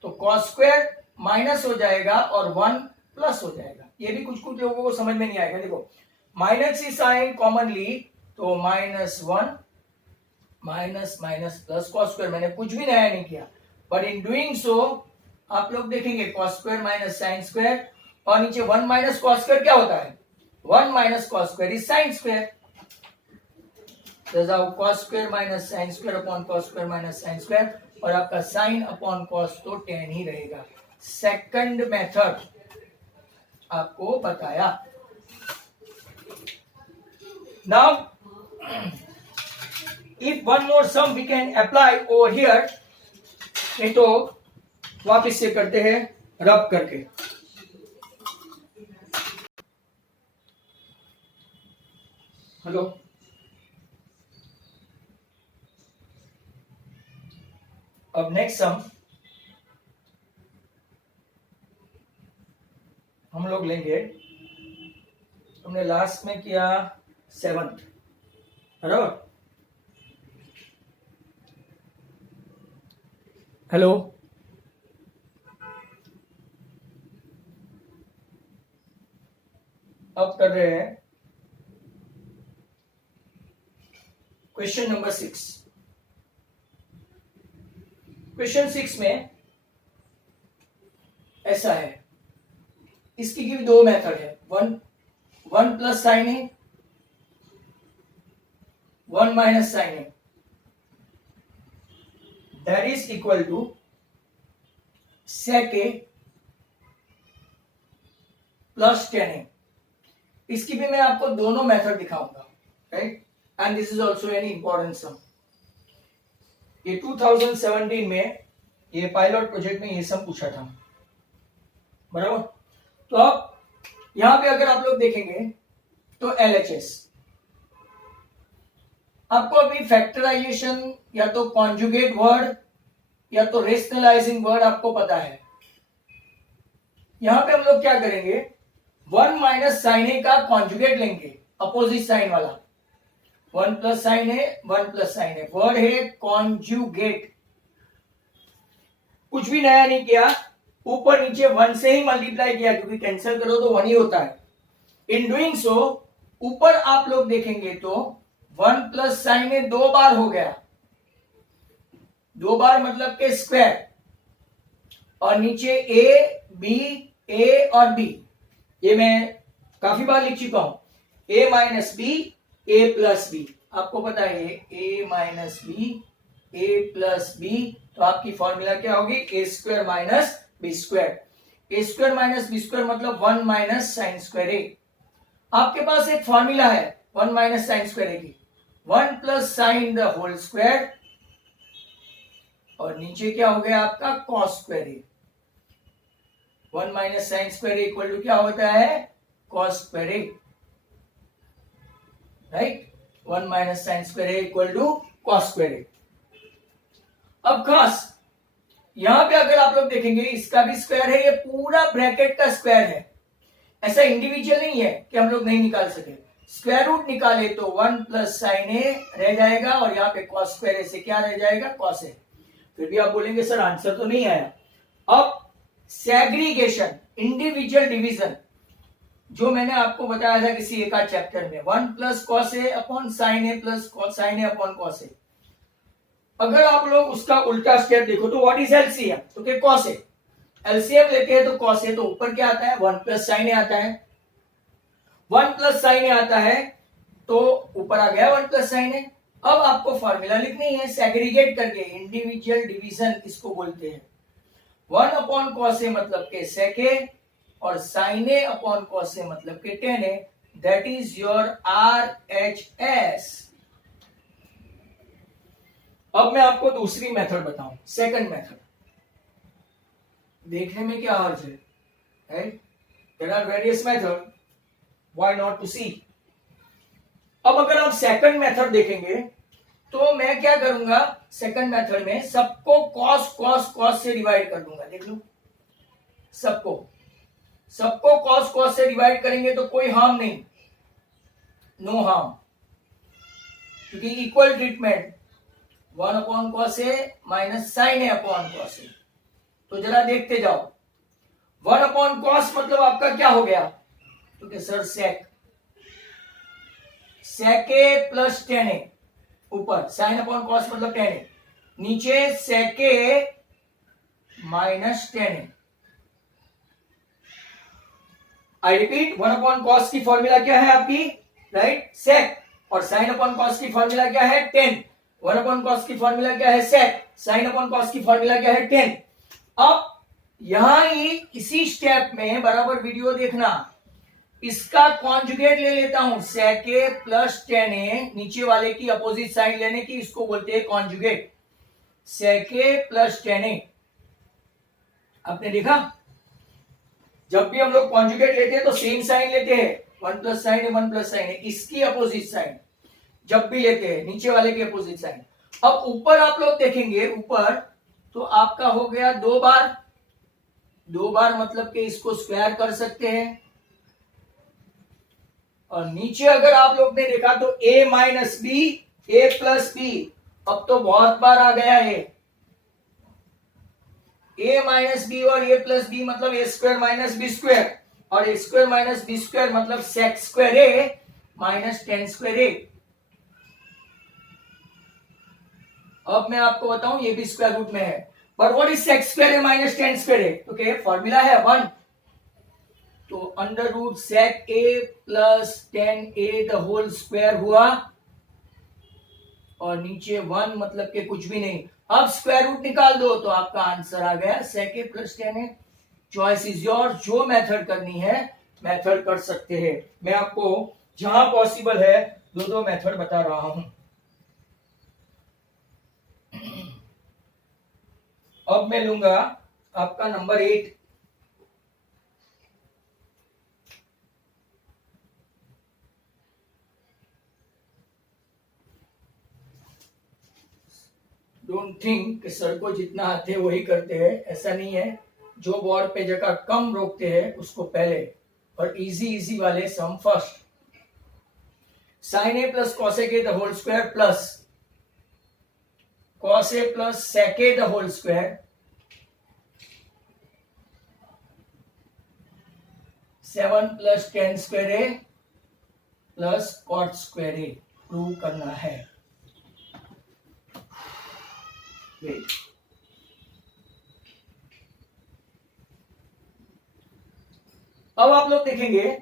तो कॉस स्क्वायर माइनस हो जाएगा और 1 प्लस हो जाएगा। ये भी कुछ कुछ लोगों को समझ में नहीं आएगा। देखो माइनस ही साइन कॉमनली, तो -1 minus minus plus cos square, मैंने कुछ भी नया नहीं किया, बट इन डूइंग सो आप लोग देखेंगे cos square minus sine square, और नीचे 1 माइनस कॉस स्क्वायर क्या होता है, 1 minus cos square is sine square, cos square minus sine square upon cos square minus sine square, और आपका साइन अपॉन कॉस तो tan ही रहेगा। सेकंड मेथड आपको बताया। Now if one more sum we can apply over here, नहीं तो वापिस से करते हैं रब करके। हेलो, अब नेक्स्ट सम हम लोग लेंगे, हमने लास्ट में किया 7th, बराबर। हेलो, अब कर रहे हैं क्वेश्चन नंबर 6। क्वेश्चन 6 में ऐसा है, इसकी भी 2 मेथड है, 1 plus sine A, 1 minus sine A, that is equal to sec a plus tan a। इसकी भी मैं आपको दोनों मेथड दिखाऊंगा, right, and this is also an important sum. ये 2017 में ये पायलट प्रोजेक्ट में ये सब पूछा था, बराबर। तो अब यहां पे अगर आप लोग देखेंगे तो LHS, आपको अभी फैक्टराइजेशन या तो कॉन्जुगेट वर्ड या तो रेशनलाइजिंग वर्ड आपको पता है। यहां पे हम लोग क्या करेंगे, 1 माइनस साइन ए का कॉन्जुगेट लेंगे, अपोजिट साइन वाला, 1 plus sine A, 1 plus sine A, word है कॉन्जुगेट। कुछ भी नया नहीं किया, ऊपर नीचे 1 से ही मल्टीप्लाई किया, क्योंकि कैंसिल करो तो 1 ही होता है। इन डूइंग सो ऊपर आप लोग देखेंगे तो 1 प्लस साइन ए 2 बार हो गया, 2 बार मतलब के स्क्वायर, और नीचे ए बी, ए और बी, ये मैं काफी बार लिख चुका हूं, a minus B A plus B, आपको पता है a minus B A plus B, तो आपकी फॉर्मूला क्या होगी, A square minus B square. A square minus B square मतलब 1 माइनस साइन स्क्वायर ए। आपके पास एक फॉर्मूला है 1 माइनस साइन स्क्वायर ए की, 1 plus sine the whole square, और नीचे क्या हो गया आपका cos square A. 1 minus sine square equal to क्या होता है, cos square A, right. 1 minus sine square equal to cos square A. अब खास यहां पे अगर आप लोग देखेंगे इसका भी स्क्वायर है, ये पूरा ब्रैकेट का स्क्वायर है, ऐसा इंडिविजुअल नहीं है कि हम लोग नहीं निकाल सके। स्क्वायर रूट निकाले तो 1 प्लस साइन ए रह जाएगा, और यहाँ पे कॉस स्क्वायर ए से क्या रह जाएगा, कॉस ए। फिर भी आप बोलेंगे सर आंसर तो नहीं आया। अब सेग्रीगेशन, इंडिविजुअल डिवीजन, जो मैंने आपको बताया था किसी एक आध चैप्टर में, 1 plus cos A upon sine A plus sine A upon cos ए। अगर आप लोग उसका उल्टा स्टेप देखो तो व्हाट इज एलसीएम, तो क्या कॉस ए, एलसीएम लेते हैं तो कॉस ए, तो ऊपर क्या आता है 1 प्लस साइन ए आता है, 1 प्लस साइन ए आता है तो ऊपर आ गया 1 प्लस साइन ए। अब आपको फॉर्मूला लिखनी है सेग्रीगेट करके, इंडिविजुअल डिवीजन इसको बोलते हैं। 1 अपॉन कॉस ए मतलब के सेक ए, और sign A upon cos A मतलब के ten A, that is your RHS। अब मैं आपको दूसरी मेथड बताऊं, सेकंड मेथड, देखने में क्या हर्ज है, right. There are various method, why not to see. अब अगर आप सेकंड मेथड देखेंगे तो मैं क्या करूंगा, सेकंड मेथड में सबको कॉस कॉस कॉस से डिवाइड कर दूंगा, देख लो, सबको कॉस कॉस से डिवाइड करेंगे तो कोई हार्म नहीं, नो हार्म, क्योंकि इक्वल ट्रीटमेंट, 1 अपॉन कॉस ए माइनस साइन ए अपॉन कॉस ए। तो जरा देखते जाओ, 1 अपॉन कॉस मतलब आपका क्या हो गया, तो sir sec A plus tan A, ऊपर साइन अपॉन कॉस मतलब टेन ए, नीचे sec A minus tan A. I repeat, 1 upon cos की फॉर्मूला क्या है आपकी, राइट, सेक, और साइन अपॉन कॉस की फॉर्मूला क्या है 10। 1 अपॉन कॉस की फॉर्मूला क्या है सेक, साइन अपॉन कॉस की फॉर्मूला क्या है 10। अब यहां ही इसी स्टेप में बराबर वीडियो देखना, इसका कॉन्जुगेट ले लेता हूं, सेक ए प्लस टेन ए, नीचे वाले की अपोजिट साइड लेने की, इसको बोलते हैं conjugate, sec A plus tan ए। आपने देखा जब भी हम लोग कॉन्जुगेट लेते हैं तो सेम साइन लेते हैं, 1 plus sine A 1 plus sine ए, इसकी अपोजिट साइन जब भी लेते हैं, नीचे वाले की अपोजिट साइन। अब ऊपर आप लोग देखेंगे, ऊपर तो आपका हो गया 2 बार मतलब कि इसको स्क्वायर कर सकते हैं, और नीचे अगर आप लोग ने देखा तो a minus B A plus B, अब तो बहुत बार आ गया है, a माइनस बी और a प्लस बी मतलब A square minus B square, और A square minus B square मतलब sec square A minus tan square A. अब मैं आपको बताऊं ये भी स्क्वायर रूट में है, but what is sec square A minus tan square A, तो क्या फॉर्मूला है 1, तो under root sec A plus tan A the whole square हुआ, और नीचे 1 मतलब के कुछ भी नहीं। अब स्क्वायर रूट निकाल दो तो आपका आंसर आ गया sec A plus tan A. Choice is your, जो मेथड करनी है मेथड कर सकते हैं, मैं आपको जहां पॉसिबल है 2 मेथड बता रहा हूं। अब मैं लूंगा आपका नंबर 8, डोंट थिंक कि सर को जितना आते हैं वही करते हैं, ऐसा नहीं है। जो बोर्ड पे जगह कम रोकते हैं उसको पहले, और इजी वाले sum first. Sine A plus cosec A the whole square plus cos A plus sec A the whole square, 7 plus tan square A plus cot square A prove करना है। अब आप लोग देखेंगे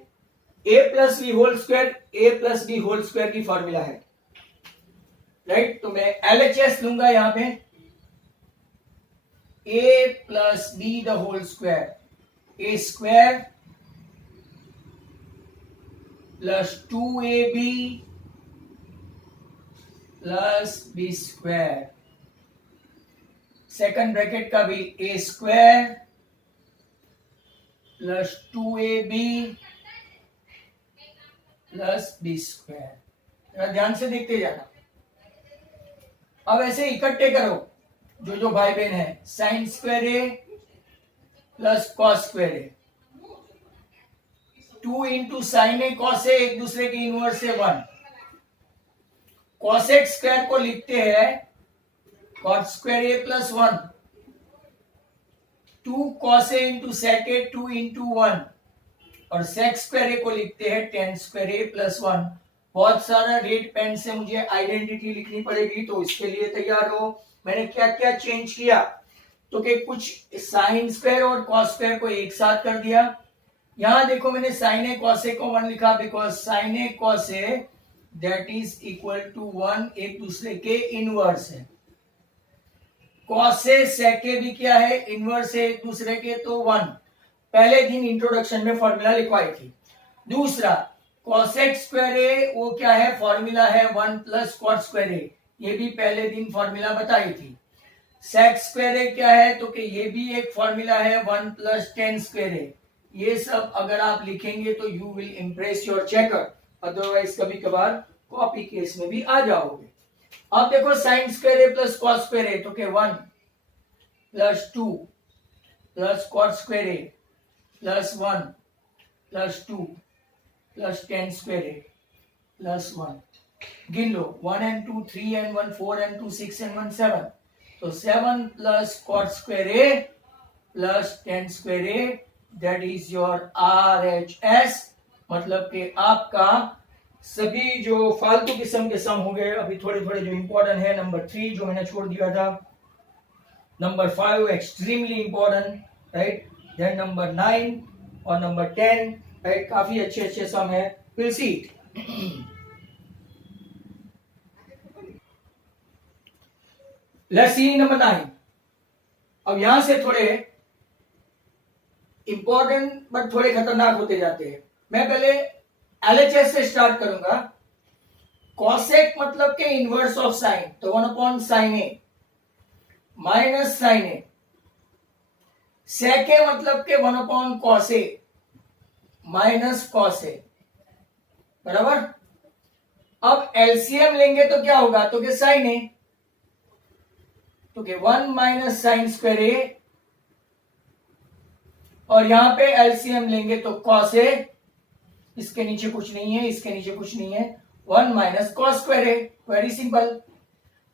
a plus B whole square, A plus B whole square की formula है, right. तो मैं LHS लूंगा यहां पे, a plus B the whole square, A square plus 2ab plus B square, second bracket का भी A square plus 2ab plus B square. ध्यान से देखते जाना। अब ऐसे इकट्ठे करो जो भाई बहन है, sine square A plus cos square A, 2 into sine A cos ए, एक दूसरे के इनवर्स से 1, कॉसेक स्क्वायर को लिखते हैं cot square A plus 1, 2 cos A into sec A 2 into 1, और सेक स्क्वायर ए को लिखते हैं टेन स्क्वायर ए प्लस 1। बहुत सारा रेड पेन से मुझे आइडेंटिटी लिखनी पड़ेगी, तो इसके लिए तैयार हो। मैंने क्या क्या चेंज किया, तो कि कुछ साइन स्क्वायर और कॉस स्क्वायर को एक साथ कर दिया। यहां देखो मैंने साइन ए कॉस ए को 1 लिखा, because sine A cos A that is equal to 1, एक दूसरे के इनवर्स है। कॉस ए सेक ए भी क्या है, इनवर्स है एक दूसरे के, तो 1 पहले दिन इंट्रोडक्शन में फॉर्मूला लिखवाई थी। दूसरा कॉसेक स्क्वायर ए, वो क्या है, फॉर्मूला है 1 प्लस कॉट स्क्वायर ए, ये भी पहले दिन फॉर्मूला बताई थी। सेक स्क्वायर ए क्या है, तो कि ये भी एक फॉर्मूला है 1 प्लस टेन स्क्वायर ए। ये सब अगर आप लिखेंगे तो you will impress your checker, otherwise कभी कभार कॉपी केस में भी आ जाओगे। अब देखो sine square A plus cos square A, तो कि 1 plus 2 plus cot square A plus 1 plus 2 plus tan square A plus 1। गिन लो 1 and 2 3 and 1 4 and 2 6 and 1 7, तो 7 प्लस cot square A plus tan square A, that is your RHS। मतलब कि आपका सभी जो फालतू किस्म के सम हो गए, अभी थोड़े थोड़े जो इंपॉर्टेंट है, नंबर 3 जो मैंने छोड़ दिया था, number 5 extremely important, right, then number 9 और नंबर 10, राइट, काफी अच्छे अच्छे सम है। Will see. Let's see number 9। अब यहां से थोड़े इंपॉर्टेंट बट थोड़े खतरनाक होते जाते हैं। मैं पहले LHS से स्टार्ट करूंगा। कॉसेक मतलब के इनवर्स ऑफ साइन, तो 1 upon sine A minus sine A. Sec ए मतलब के 1 upon cos A minus cos A, बराबर। अब एलसीएम लेंगे तो क्या होगा, तो के साइन ए, तो के 1 माइनस साइन स्क्वायर ए, और यहां पे एलसीएम लेंगे तो कॉस ए, इसके नीचे कुछ नहीं है, इसके नीचे कुछ नहीं है, 1 माइनस कॉस स्क्वायर ए। वेरी सिंपल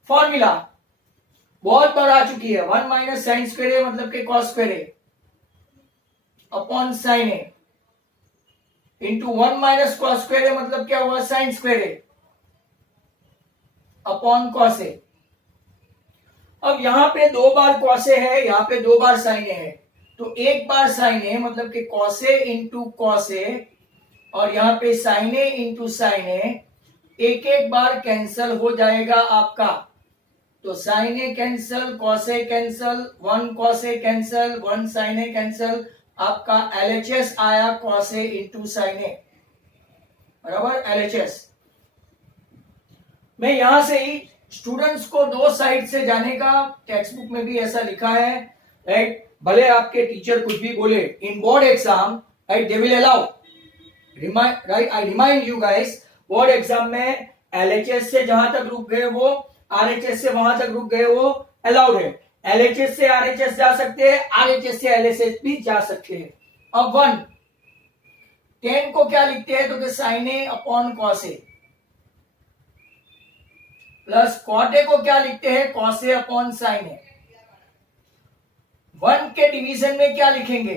फॉर्मूला, बहुत बार आ चुकी है। 1 माइनस साइन स्क्वायर ए मतलब के cos square A upon sine A into 1 minus cos square ए मतलब क्या हुआ, sine square A upon cos A. अब यहां पे 2 बार कॉस ए है, यहां पे 2 बार साइन ए है, तो 1 बार साइन ए मतलब कि cos A into cos A, और यहां पे साइन ए इंटू साइन ए, एक एक बार कैंसल हो जाएगा आपका। तो sine A cancel, cos A cancel, 1 cos A cancel, 1 sign A cancel, आपका LHS आया कॉस ए इंटू साइन ए, बराबर LHS। मैं यहां से ही स्टूडेंट्स को 2 साइड से जाने का, टेक्स्ट बुक में भी ऐसा लिखा है, राइट। भले आपके टीचर कुछ भी बोले, इन board exam, right, they will allow, right, I remind you guys, board exam में LHS से जहां तक रुक गए वो, RHS से वहां तक रुक गए वो अलाउड है। LHS से RHS जा सकते हैं, RHS से LHS भी जा सकते हैं। अब 1 10 को क्या लिखते हैं, तो sine A upon cos A, plus cot A को क्या लिखते हैं, cos A upon sine A. 1 के डिवीजन में क्या लिखेंगे,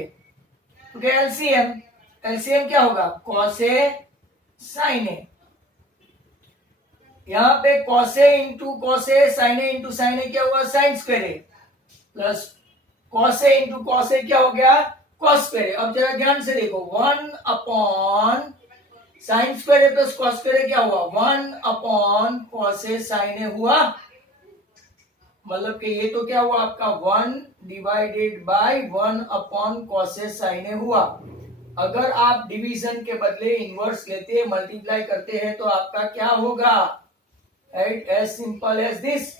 तो एलसीएम, एलसीएम क्या होगा, कॉस ए साइन ए। यहां पे cos A into cos a, sine A into sine ए क्या हुआ, sine square A, plus cos A into cos ए क्या हो गया, कॉस स्क्वायर। अब जरा ध्यान से देखो, 1 upon sine square plus cos square क्या हुआ, 1 अपॉन कॉस साइन हुआ, मतलब कि ये तो क्या हुआ आपका 1 divided by 1 upon cos sine हुआ। अगर आप डिवीजन के बदले इनवर्स लेते हैं, मल्टीप्लाई करते हैं, तो आपका क्या होगा, right, as simple as this.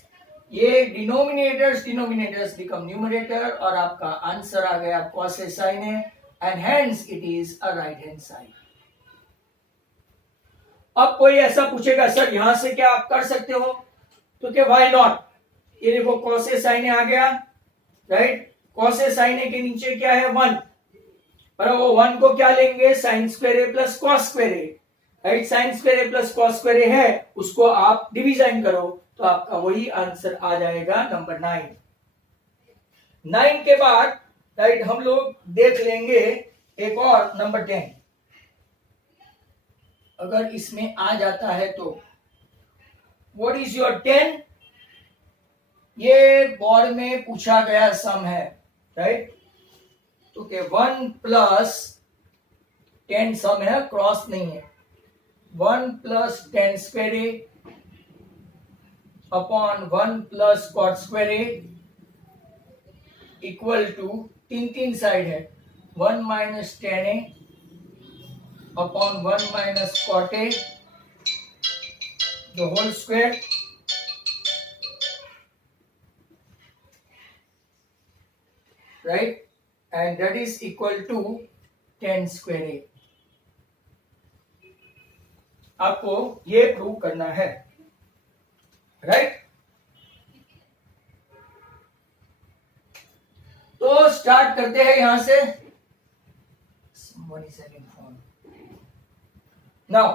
ये डिनोमिनेटर्स बिकम न्यूमरेटर और आपका आंसर आ गया cos sin and hence it is a right hand side. अब कोई ऐसा पूछेगा सर यहां से क्या आप कर सकते हो, तो क्या व्हाई नॉट। ये देखो cos sin आ गया, राइट, cos sin के नीचे क्या है 1, और वो 1 को क्या लेंगे, sin square plus cos square, right, sin square plus cos square है, उसको आप डिवीजन करो तो आपका वही आंसर आ जाएगा नंबर 9 के बाद, राइट, हम लोग देख लेंगे एक और नंबर 10। अगर इसमें आ जाता है तो व्हाट इज योर 10, ये बोर्ड में पूछा गया सम है, राइट, तो के 1 प्लस 10 सम है, क्रॉस नहीं है, 1 plus 10 square upon 1 plus cot square equal to 3 side है, 1 minus 10a upon 1 minus cot a the whole square, right, and that is equal to 10 square a। आपको ये प्रूव करना है, राइट। तो स्टार्ट करते हैं यहां से। Now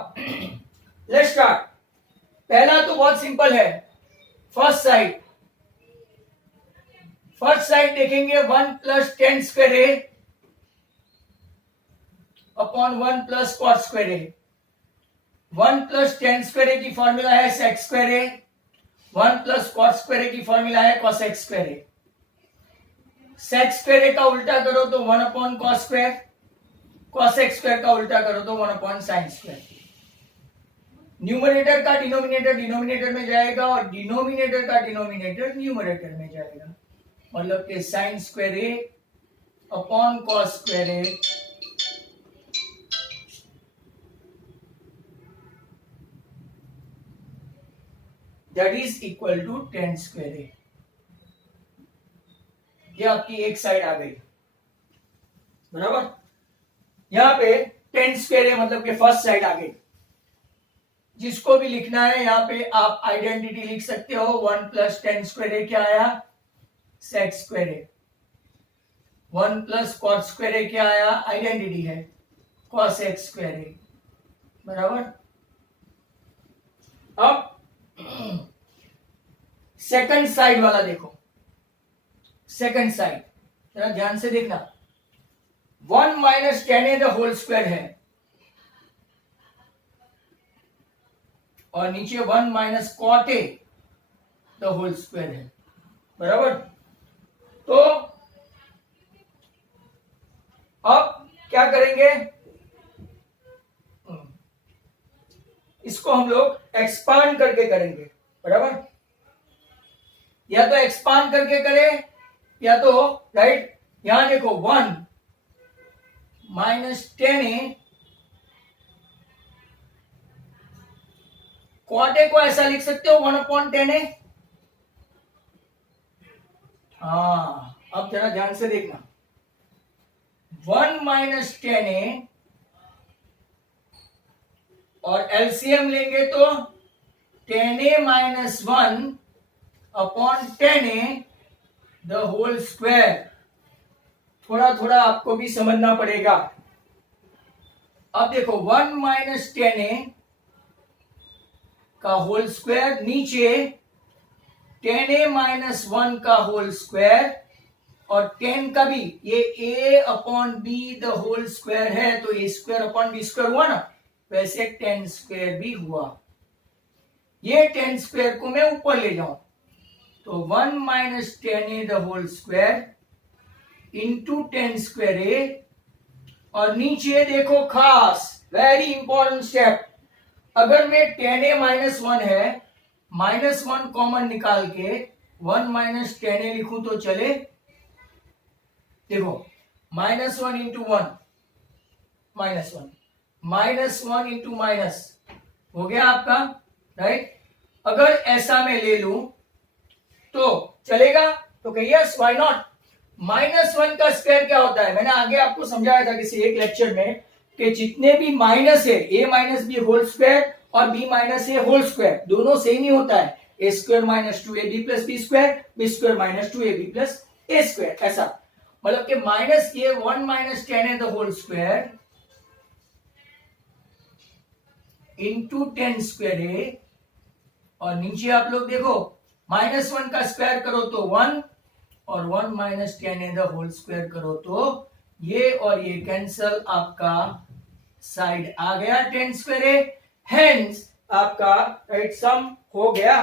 let's start. पहला तो बहुत सिंपल है, फर्स्ट साइड देखेंगे 1 plus 10 square upon 1 plus cot square. 1 plus 10 square की फॉर्मूला है sec square, 1 plus cot square की फॉर्मूला है कॉसेक स्क्वायर। सेक स्क्वायर का उल्टा करो तो 1 upon cos square, cosec square का उल्टा करो तो 1 अपॉन साइन स्क्वायर। न्यूमरेटर का डिनोमिनेटर में जाएगा और डिनोमिनेटर का डिनोमिनेटर न्यूमरेटर में जाएगा, मतलब कि sine square A upon cos square A that is equal to 10 square A. ये आपकी एक साइड आ गई, बराबर। यहां पे 10 स्क्वायर है, मतलब कि फर्स्ट साइड आ गई। जिसको भी लिखना है यहां पे आप आइडेंटिटी लिख सकते हो, 1 प्लस 10 स्क्वायर क्या आया, sec square. 1 plus cot square क्या आया, आइडेंटिटी है कॉसेक स्क्वायर, बराबर। अब सेकंड साइड वाला देखो, सेकंड साइड जरा ध्यान से देखना, 1 माइनस 10 द होल स्क्वायर है और नीचे 1 minus cot a the whole square है, बराबर। तो अब क्या करेंगे, इसको हम लोग एक्सपांड करके करेंगे, बराबर। या तो एक्सपांड करके करें या तो, राइट, यहां देखो 1 माइनस 10a, कॉट ए को ऐसा लिख सकते हो 1 अपॉन 10a। हाँ, अब जरा ध्यान से देखना, 1 माइनस 10a और एलसीएम लेंगे तो 10a minus 1 upon 10a the whole square. थोड़ा थोड़ा आपको भी समझना पड़ेगा। अब देखो 1 माइनस 10a का होल स्क्वायर, नीचे 10a माइनस 1 का होल स्क्वायर और 10 का भी, ये a upon b the whole square है, तो a square upon b square हुआ ना, वैसे 10 स्क्वायर भी हुआ। ये 10 स्क्वायर को मैं ऊपर ले जाऊं तो 1 minus 10a the whole square into tan square A, और नीचे देखो खास वेरी इंपॉर्टेंट स्टेप, अगर मैं टेन ए माइनस वन है, माइनस वन कॉमन निकाल के वन माइनस टेन ए लिखूं तो चले? देखो minus one into one minus one, minus one into minus हो गया आपका, राइट। अगर ऐसा मैं ले लूं तो चलेगा? तो कहिए yes, why not. Minus one का स्क्वायर क्या होता है? मैंने आगे आपको समझाया था किसी एक लेक्चर में कि जितने भी माइनस है, A minus B whole square और B minus A whole square, दोनों सेम ही होता है। A square minus two A B plus B square, B square minus two A B plus A square, ऐसा। मतलब कि माइनस ये वन माइनस टेन है the whole square into tan square A, और नीचे आप लोग देखो माइनस वन का स्क्वायर करो तो वन, और one minus tan A the whole square करो तो ये और ये कैंसल, आपका साइड आ गया टेन स्क्वायर ए, हेंस आपका राइट सम हो गया।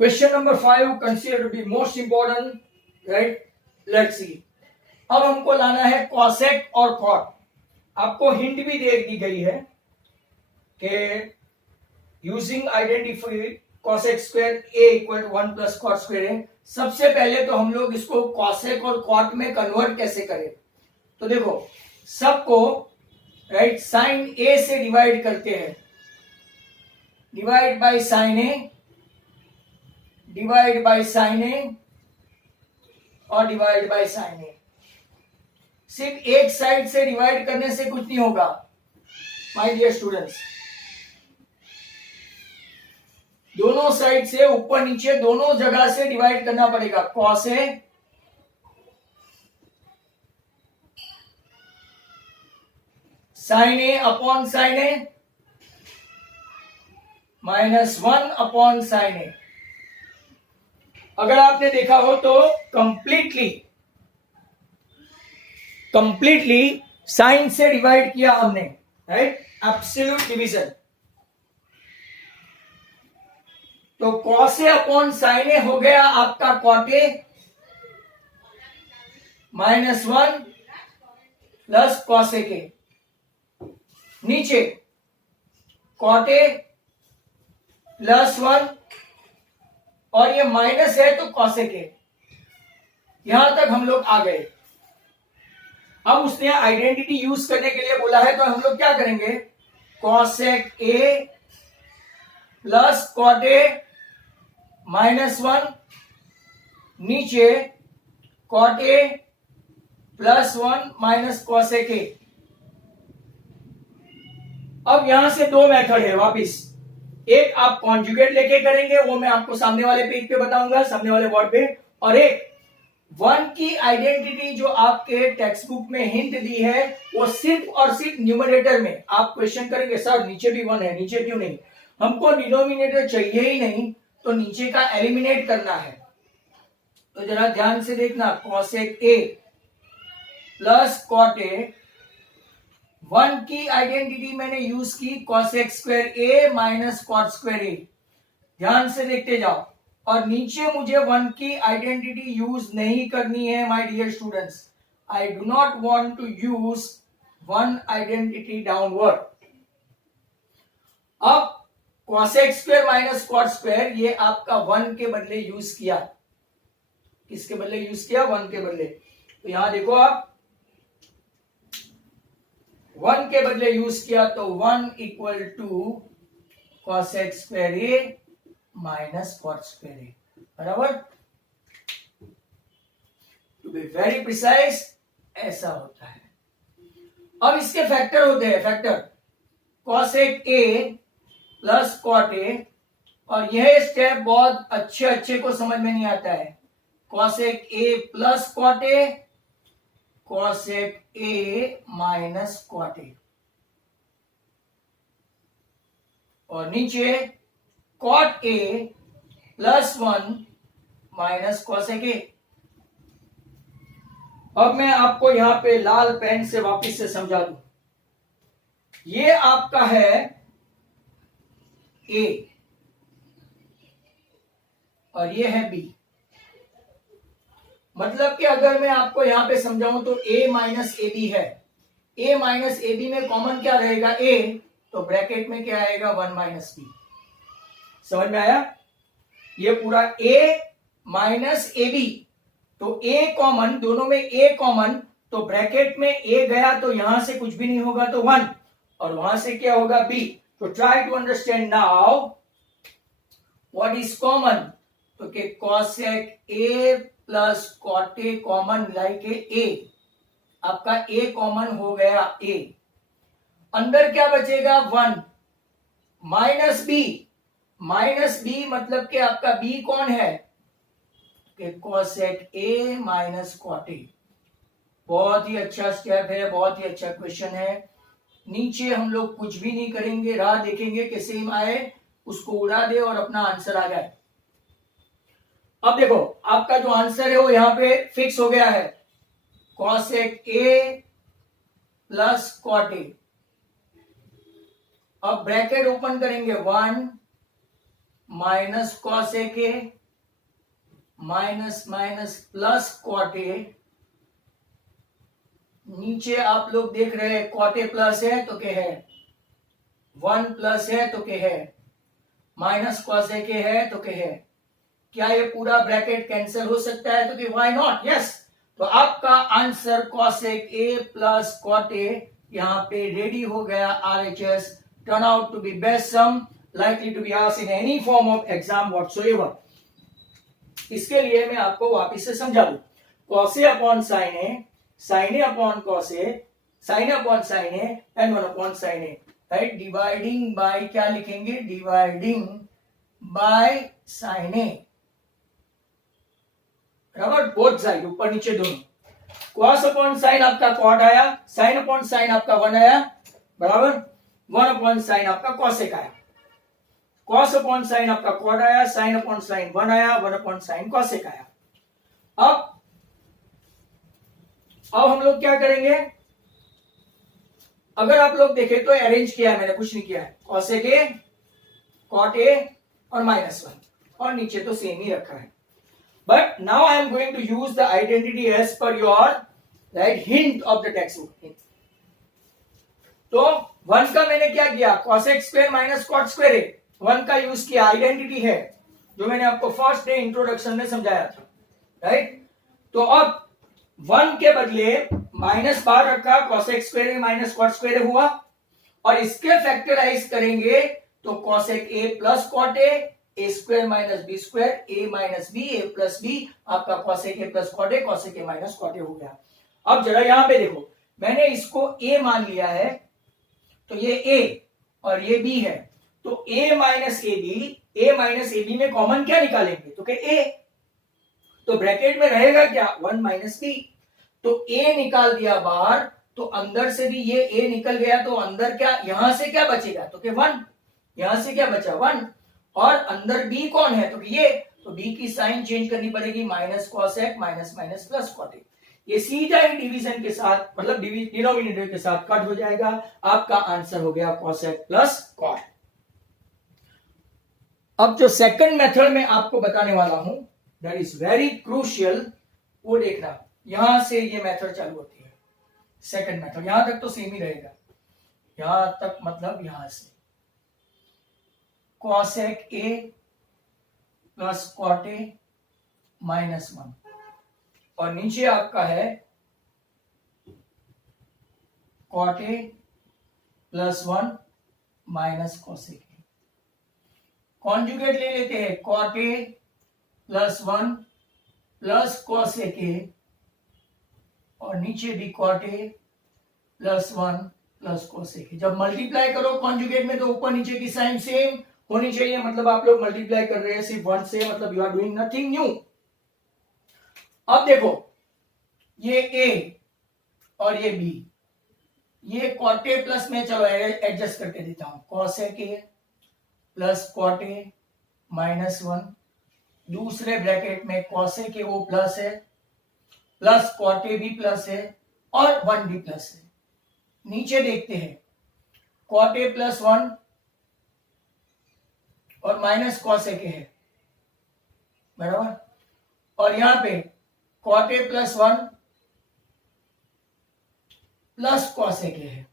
Question number 5 consider to be most important, right. Let's see, अब हमको लाना है कॉसेक और कॉट। आपको हिंट भी दे दी गई है कि using identify cosec square A equal to one plus cot square A. सबसे पहले तो हम लोग इसको कॉसेक और कॉट में कन्वर्ट कैसे करें? तो देखो सबको राइट साइन ए से डिवाइड करते हैं, divide by sine A, divide by sine A और डिवाइड बाय साइन ए। सिर्फ एक साइड से डिवाइड करने से कुछ नहीं होगा माय डियर स्टूडेंट्स, दोनों साइड से ऊपर नीचे दोनों जगह से डिवाइड करना पड़ेगा। Cos a sine A upon sine A minus one upon sine ए। अगर आपने देखा हो तो कंप्लीटली साइन से डिवाइड किया हमने, राइट, एब्सोल्यूट डिवीजन। तो cos A upon sine A हो गया आपका cot A minus one plus cos A के, नीचे कॉट ए प्लस वन, और ये माइनस है तो कॉसेक ए। यहां तक हम लोग आ गए। अब उसने आइडेंटिटी यूज करने के लिए बोला है तो हम लोग क्या करेंगे? Cosec A plus cot A minus one, नीचे कॉट ए प्लस वन माइनस कॉसेक ए। अब यहां से दो मेथड है वापिस, एक आप कॉन्जुगेट लेके करेंगे, वो मैं आपको सामने वाले पेज पे बताऊंगा, सामने वाले बोर्ड पे, और एक वन की आइडेंटिटी जो आपके टेक्स्ट बुक में हिंट दी है वो सिर्फ और सिर्फ न्यूमरेटर में आप क्वेश्चन करेंगे, सर नीचे भी वन है, नीचे क्यों नहीं? हमको डिनोमिनेटर चाहिए ही नहीं, तो नीचे का एलिमिनेट करना है। तो जरा ध्यान से देखना, cosec A plus cot a, one की आइडेंटिटी मैंने यूज की cosec square A minus cot square a, ध्यान से देखते जाओ। और नीचे मुझे वन की आइडेंटिटी यूज नहीं करनी है my dear students, I do not want to use one identity downward. अब cosec square minus cot square ये आपका वन के बदले यूज किया, किसके बदले यूज किया? वन के बदले। तो यहां देखो आप वन के बदले यूज किया तो one equal to cosec square A minus cot square A, बराबर। टू बी वेरी प्रिसाइज ऐसा होता है। अब इसके फैक्टर होते हैं, factor cosec A plus cot a, और यह स्टेप बहुत अच्छे अच्छे को समझ में नहीं आता है। Cosec A plus cot A, cosec A minus cot a, और नीचे कॉट ए प्लस वन माइनस कॉसेक ए। अब मैं आपको यहां पे लाल पेन से वापस से समझा दूं। ये आपका है ए, और ये है बी। मतलब कि अगर मैं आपको यहां पे समझाऊं तो a माइनस ए बी है, a माइनस ए बी में कॉमन क्या रहेगा a, तो ब्रैकेट में क्या आएगा 1 माइनस बी। समझ में आया? ये पूरा a माइनस ए बी, तो a कॉमन, दोनों में a कॉमन, तो ब्रैकेट में a गया तो यहां से कुछ भी नहीं होगा तो 1, और वहां से क्या होगा b। तो try to understand now what is common, तो कि cosec a plus cot a common like a, आपका a कॉमन हो गया a, अंदर क्या बचेगा 1 माइनस b, माइनस b मतलब कि आपका b कौन है कि cosec a minus cot a. बहुत ही अच्छा स्टेप है, बहुत ही अच्छा क्वेश्चन है। नीचे हम लोग कुछ भी नहीं करेंगे, राह देखेंगे कि सेम आए, उसको उड़ा दे और अपना आंसर आ जाए। अब देखो आपका जो आंसर है वो यहां पे फिक्स हो गया है, cosec A plus cot a. अब ब्रैकेट ओपन करेंगे 1 minus cosec A minus minus plus cot a, नीचे आप लोग देख रहे हैं कॉट ए प्लस है तो क्या है 1 प्लस है तो क्या है माइनस कॉसेक ए है तो क्या है, क्या ये पूरा ब्रैकेट कैंसिल हो सकता है तो कि व्हाई नॉट, यस। तो आपका answer cosec A plus cot a यहां पे रेडी हो गया। RHS turn out to be best sum likely to be asked in any form of exam whatsoever. इसके लिए मैं आपको वापस से समझा दूं, cos A upon sine a, sine A upon cos a, sine A upon sine a and 1 upon sine a, right. Dividing by क्या लिखेंगे, डिवाइडिंग बाय साइन ए, बराबर, बोथ साइड ऊपर नीचे दोनों। कॉस अपॉन साइन आपका कॉट आया, sine upon sine आपका 1 आया, बराबर, 1 अपॉन साइन आपका कॉसेक आया, कॉस अपॉन साइन आपका कॉट आया, साइन अपॉन साइन 1 आया, 1 अपॉन साइन कॉसेक आया। अब हम लोग क्या करेंगे, अगर आप लोग देखें तो अरेंज किया है मैंने, कुछ नहीं किया है, कॉसेक ए कॉट ए और -1, और नीचे तो सेम ही रखा है। But now I am going to use the identity as per your right hint of the textbook. तो 1 का मैंने क्या किया, cosec square minus cot square है, 1 का यूज किया, आइडेंटिटी है जो मैंने आपको फर्स्ट डे इंट्रोडक्शन में समझाया था, राइट। तो अब 1 के बदले माइनस बार रखा, cosec square minus cot square हुआ, और इसके फैक्टराइज करेंगे तो cosec a plus cot A square minus B square, A minus B, A plus B, आपका cosec A plus cot A, cosec A minus cot A हो गया। अब जरा यहां पे देखो, मैंने इसको ए मान लिया है, तो ये ए और ये बी है, तो ए माइनस ए बी में कॉमन क्या निकालेंगे, तो क्या ए, तो ब्रैकेट में रहेगा क्या 1 माइनस बी, तो ए निकाल दिया बाहर, तो अंदर से भी ये ए निकल गया, तो अंदर क्या, यहां से क्या बचेगा, तो क्या 1, यहां से क्या बचा 1, और अंदर b कौन है, तो ये, तो b की साइन चेंज करनी पड़ेगी, minus cosec minus minus plus cot a, ये सीधा ही डिवीजन के साथ, मतलब डिनोमिनेटर के साथ कट हो जाएगा, आपका आंसर हो गया कॉसेक प्लस कॉट। अब जो सेकंड मेथड में आपको बताने वाला हूं, दैट इज वेरी क्रूशियल, वो देखना, यहां से ये मेथड चालू होती है, सेकंड मेथड, यहां तक तो सेम ही रहेगा, यहां तक मतलब यहां से cosec A plus cot a -1, और नीचे आपका है cot A plus 1 minus cosec a. Conjugate ले लेते हैं, cot A plus 1 plus cosec a, और नीचे भी cot A plus 1 plus cosec a. जब मल्टीप्लाई करो कॉन्जुगेट में तो ऊपर नीचे की साइन सेम होनी चाहिए, मतलब आप लोग मल्टीप्लाई कर रहे हैं सिर्फ 1 से, मतलब you are doing nothing new. अब देखो ये ए और ये बी, ये कॉट ए प्लस में, चलो एडजस्ट करके देता हूं, cosec A plus cot a -1, दूसरे ब्रैकेट में कॉसेक ए वो प्लस है, प्लस कॉट ए भी प्लस है, और 1 भी प्लस है। नीचे देखते हैं, कॉट ए प्लस 1 और माइनस कॉसेक ए है, बराबर, और यहां पे cot a plus 1 plus cos a के है।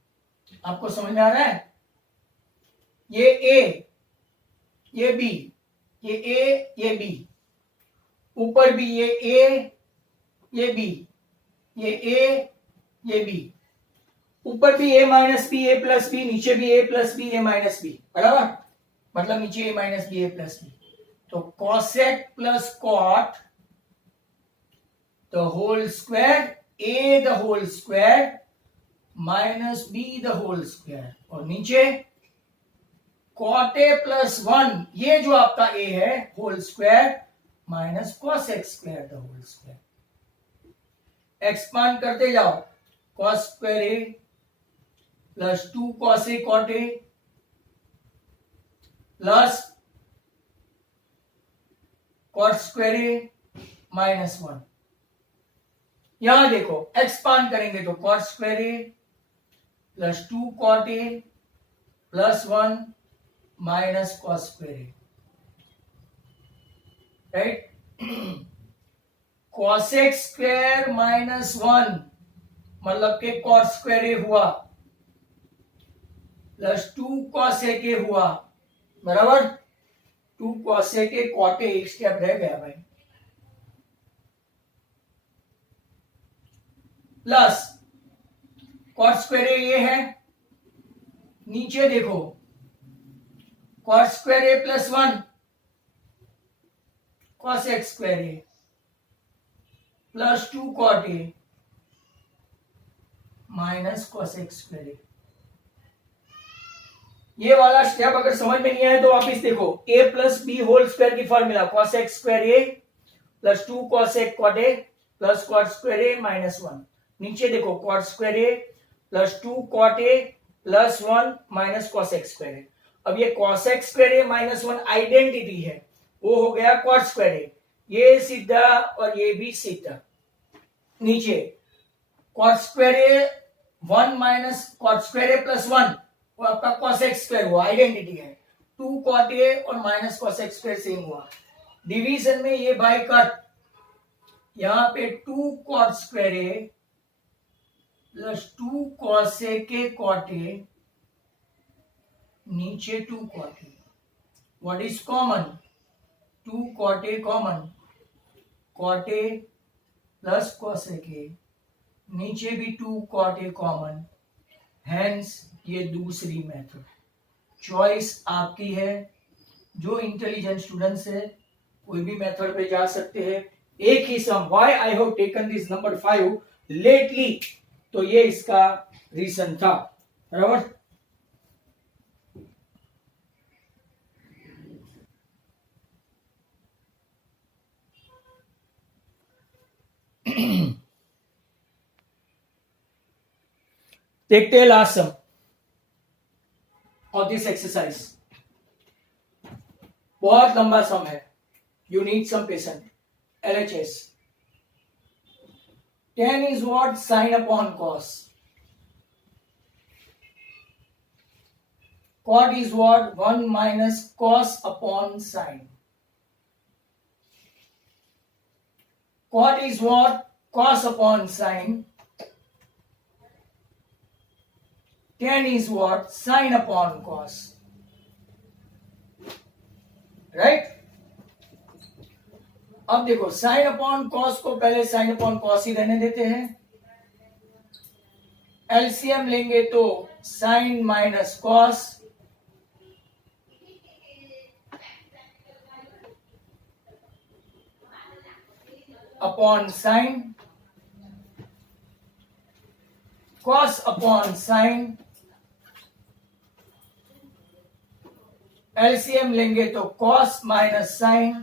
आपको समझ में आ रहा है? ये a, ये b, ये a, ये b, ऊपर भी ये a, ये b, ये a, ये b, ऊपर भी a minus B, a plus b, नीचे भी a plus B, a minus b, बराबर, मतलब नीचे a minus B, a plus B. तो cosec plus cot the whole square, a the whole square minus b the whole square, और नीचे cot a plus 1, ये जो आपका a है whole square minus cosec square the whole square. Expand करते जाओ, cos square a plus 2 cos a cot a plus cot square a minus 1। यहां देखो एक्सपांड करेंगे तो cot square a plus 2 cot a plus 1 minus cos square a, right. cosec square minus 1 मतलब के cot square a हुआ plus 2 cos a के हुआ, बराबर, 2 cos a के cot a, एक स्टेप रह गया भाई, प्लस cot स्क्वायर a ये है, नीचे देखो cot square a plus 1 cosec square a plus 2 cot a minus cosec square a। ये वाला स्टेप अगर समझ में नहीं आया तो वापिस देखो, a plus B whole square की formula cosec square a plus 2 cosec cot a plus cot square a minus 1, नीचे देखो cot square a plus 2 cot a plus 1 minus cosec square a। अब ये cosec square a minus 1 identity है, वो हो गया cot square a, ये सीधा और ये भी सीधा। नीचे cot square a 1 minus cot square a plus 1, वो आपका cosec स्क्वायर हुआ, आइडेंटिटी है, 2 cot a और माइनस cosec स्क्वायर सेम हुआ। डिवीजन में ये बाय कट, यहां पे 2 cot square a plus 2 cos a के cot a, नीचे 2 cot a, what is common, 2 cot a common, cot a plus cos a के, नीचे भी 2 cot a कॉमन, हेंस ये दूसरी मेथड। चॉइस आपकी है, जो इंटेलिजेंट स्टूडेंट्स है कोई भी मेथड पे जा सकते हैं। एक ही sum, why I have taken this number 5 lately, तो ये इसका रीजन था, बराबर। देखते हैं last sum of this exercise, बहुत लंबा सम है, you need some patience. LHS, tan is what, sin upon cos, cot is what, 1 minus cos upon sin, cot is what, cos upon sin, tan is what, sin upon cos, right. अब देखो sin upon cos को पहले sin upon cos ही रहने देते हैं, LCM लेंगे तो sin minus cos upon sin, cos upon sin, LCM लेंगे तो cos माइनस sin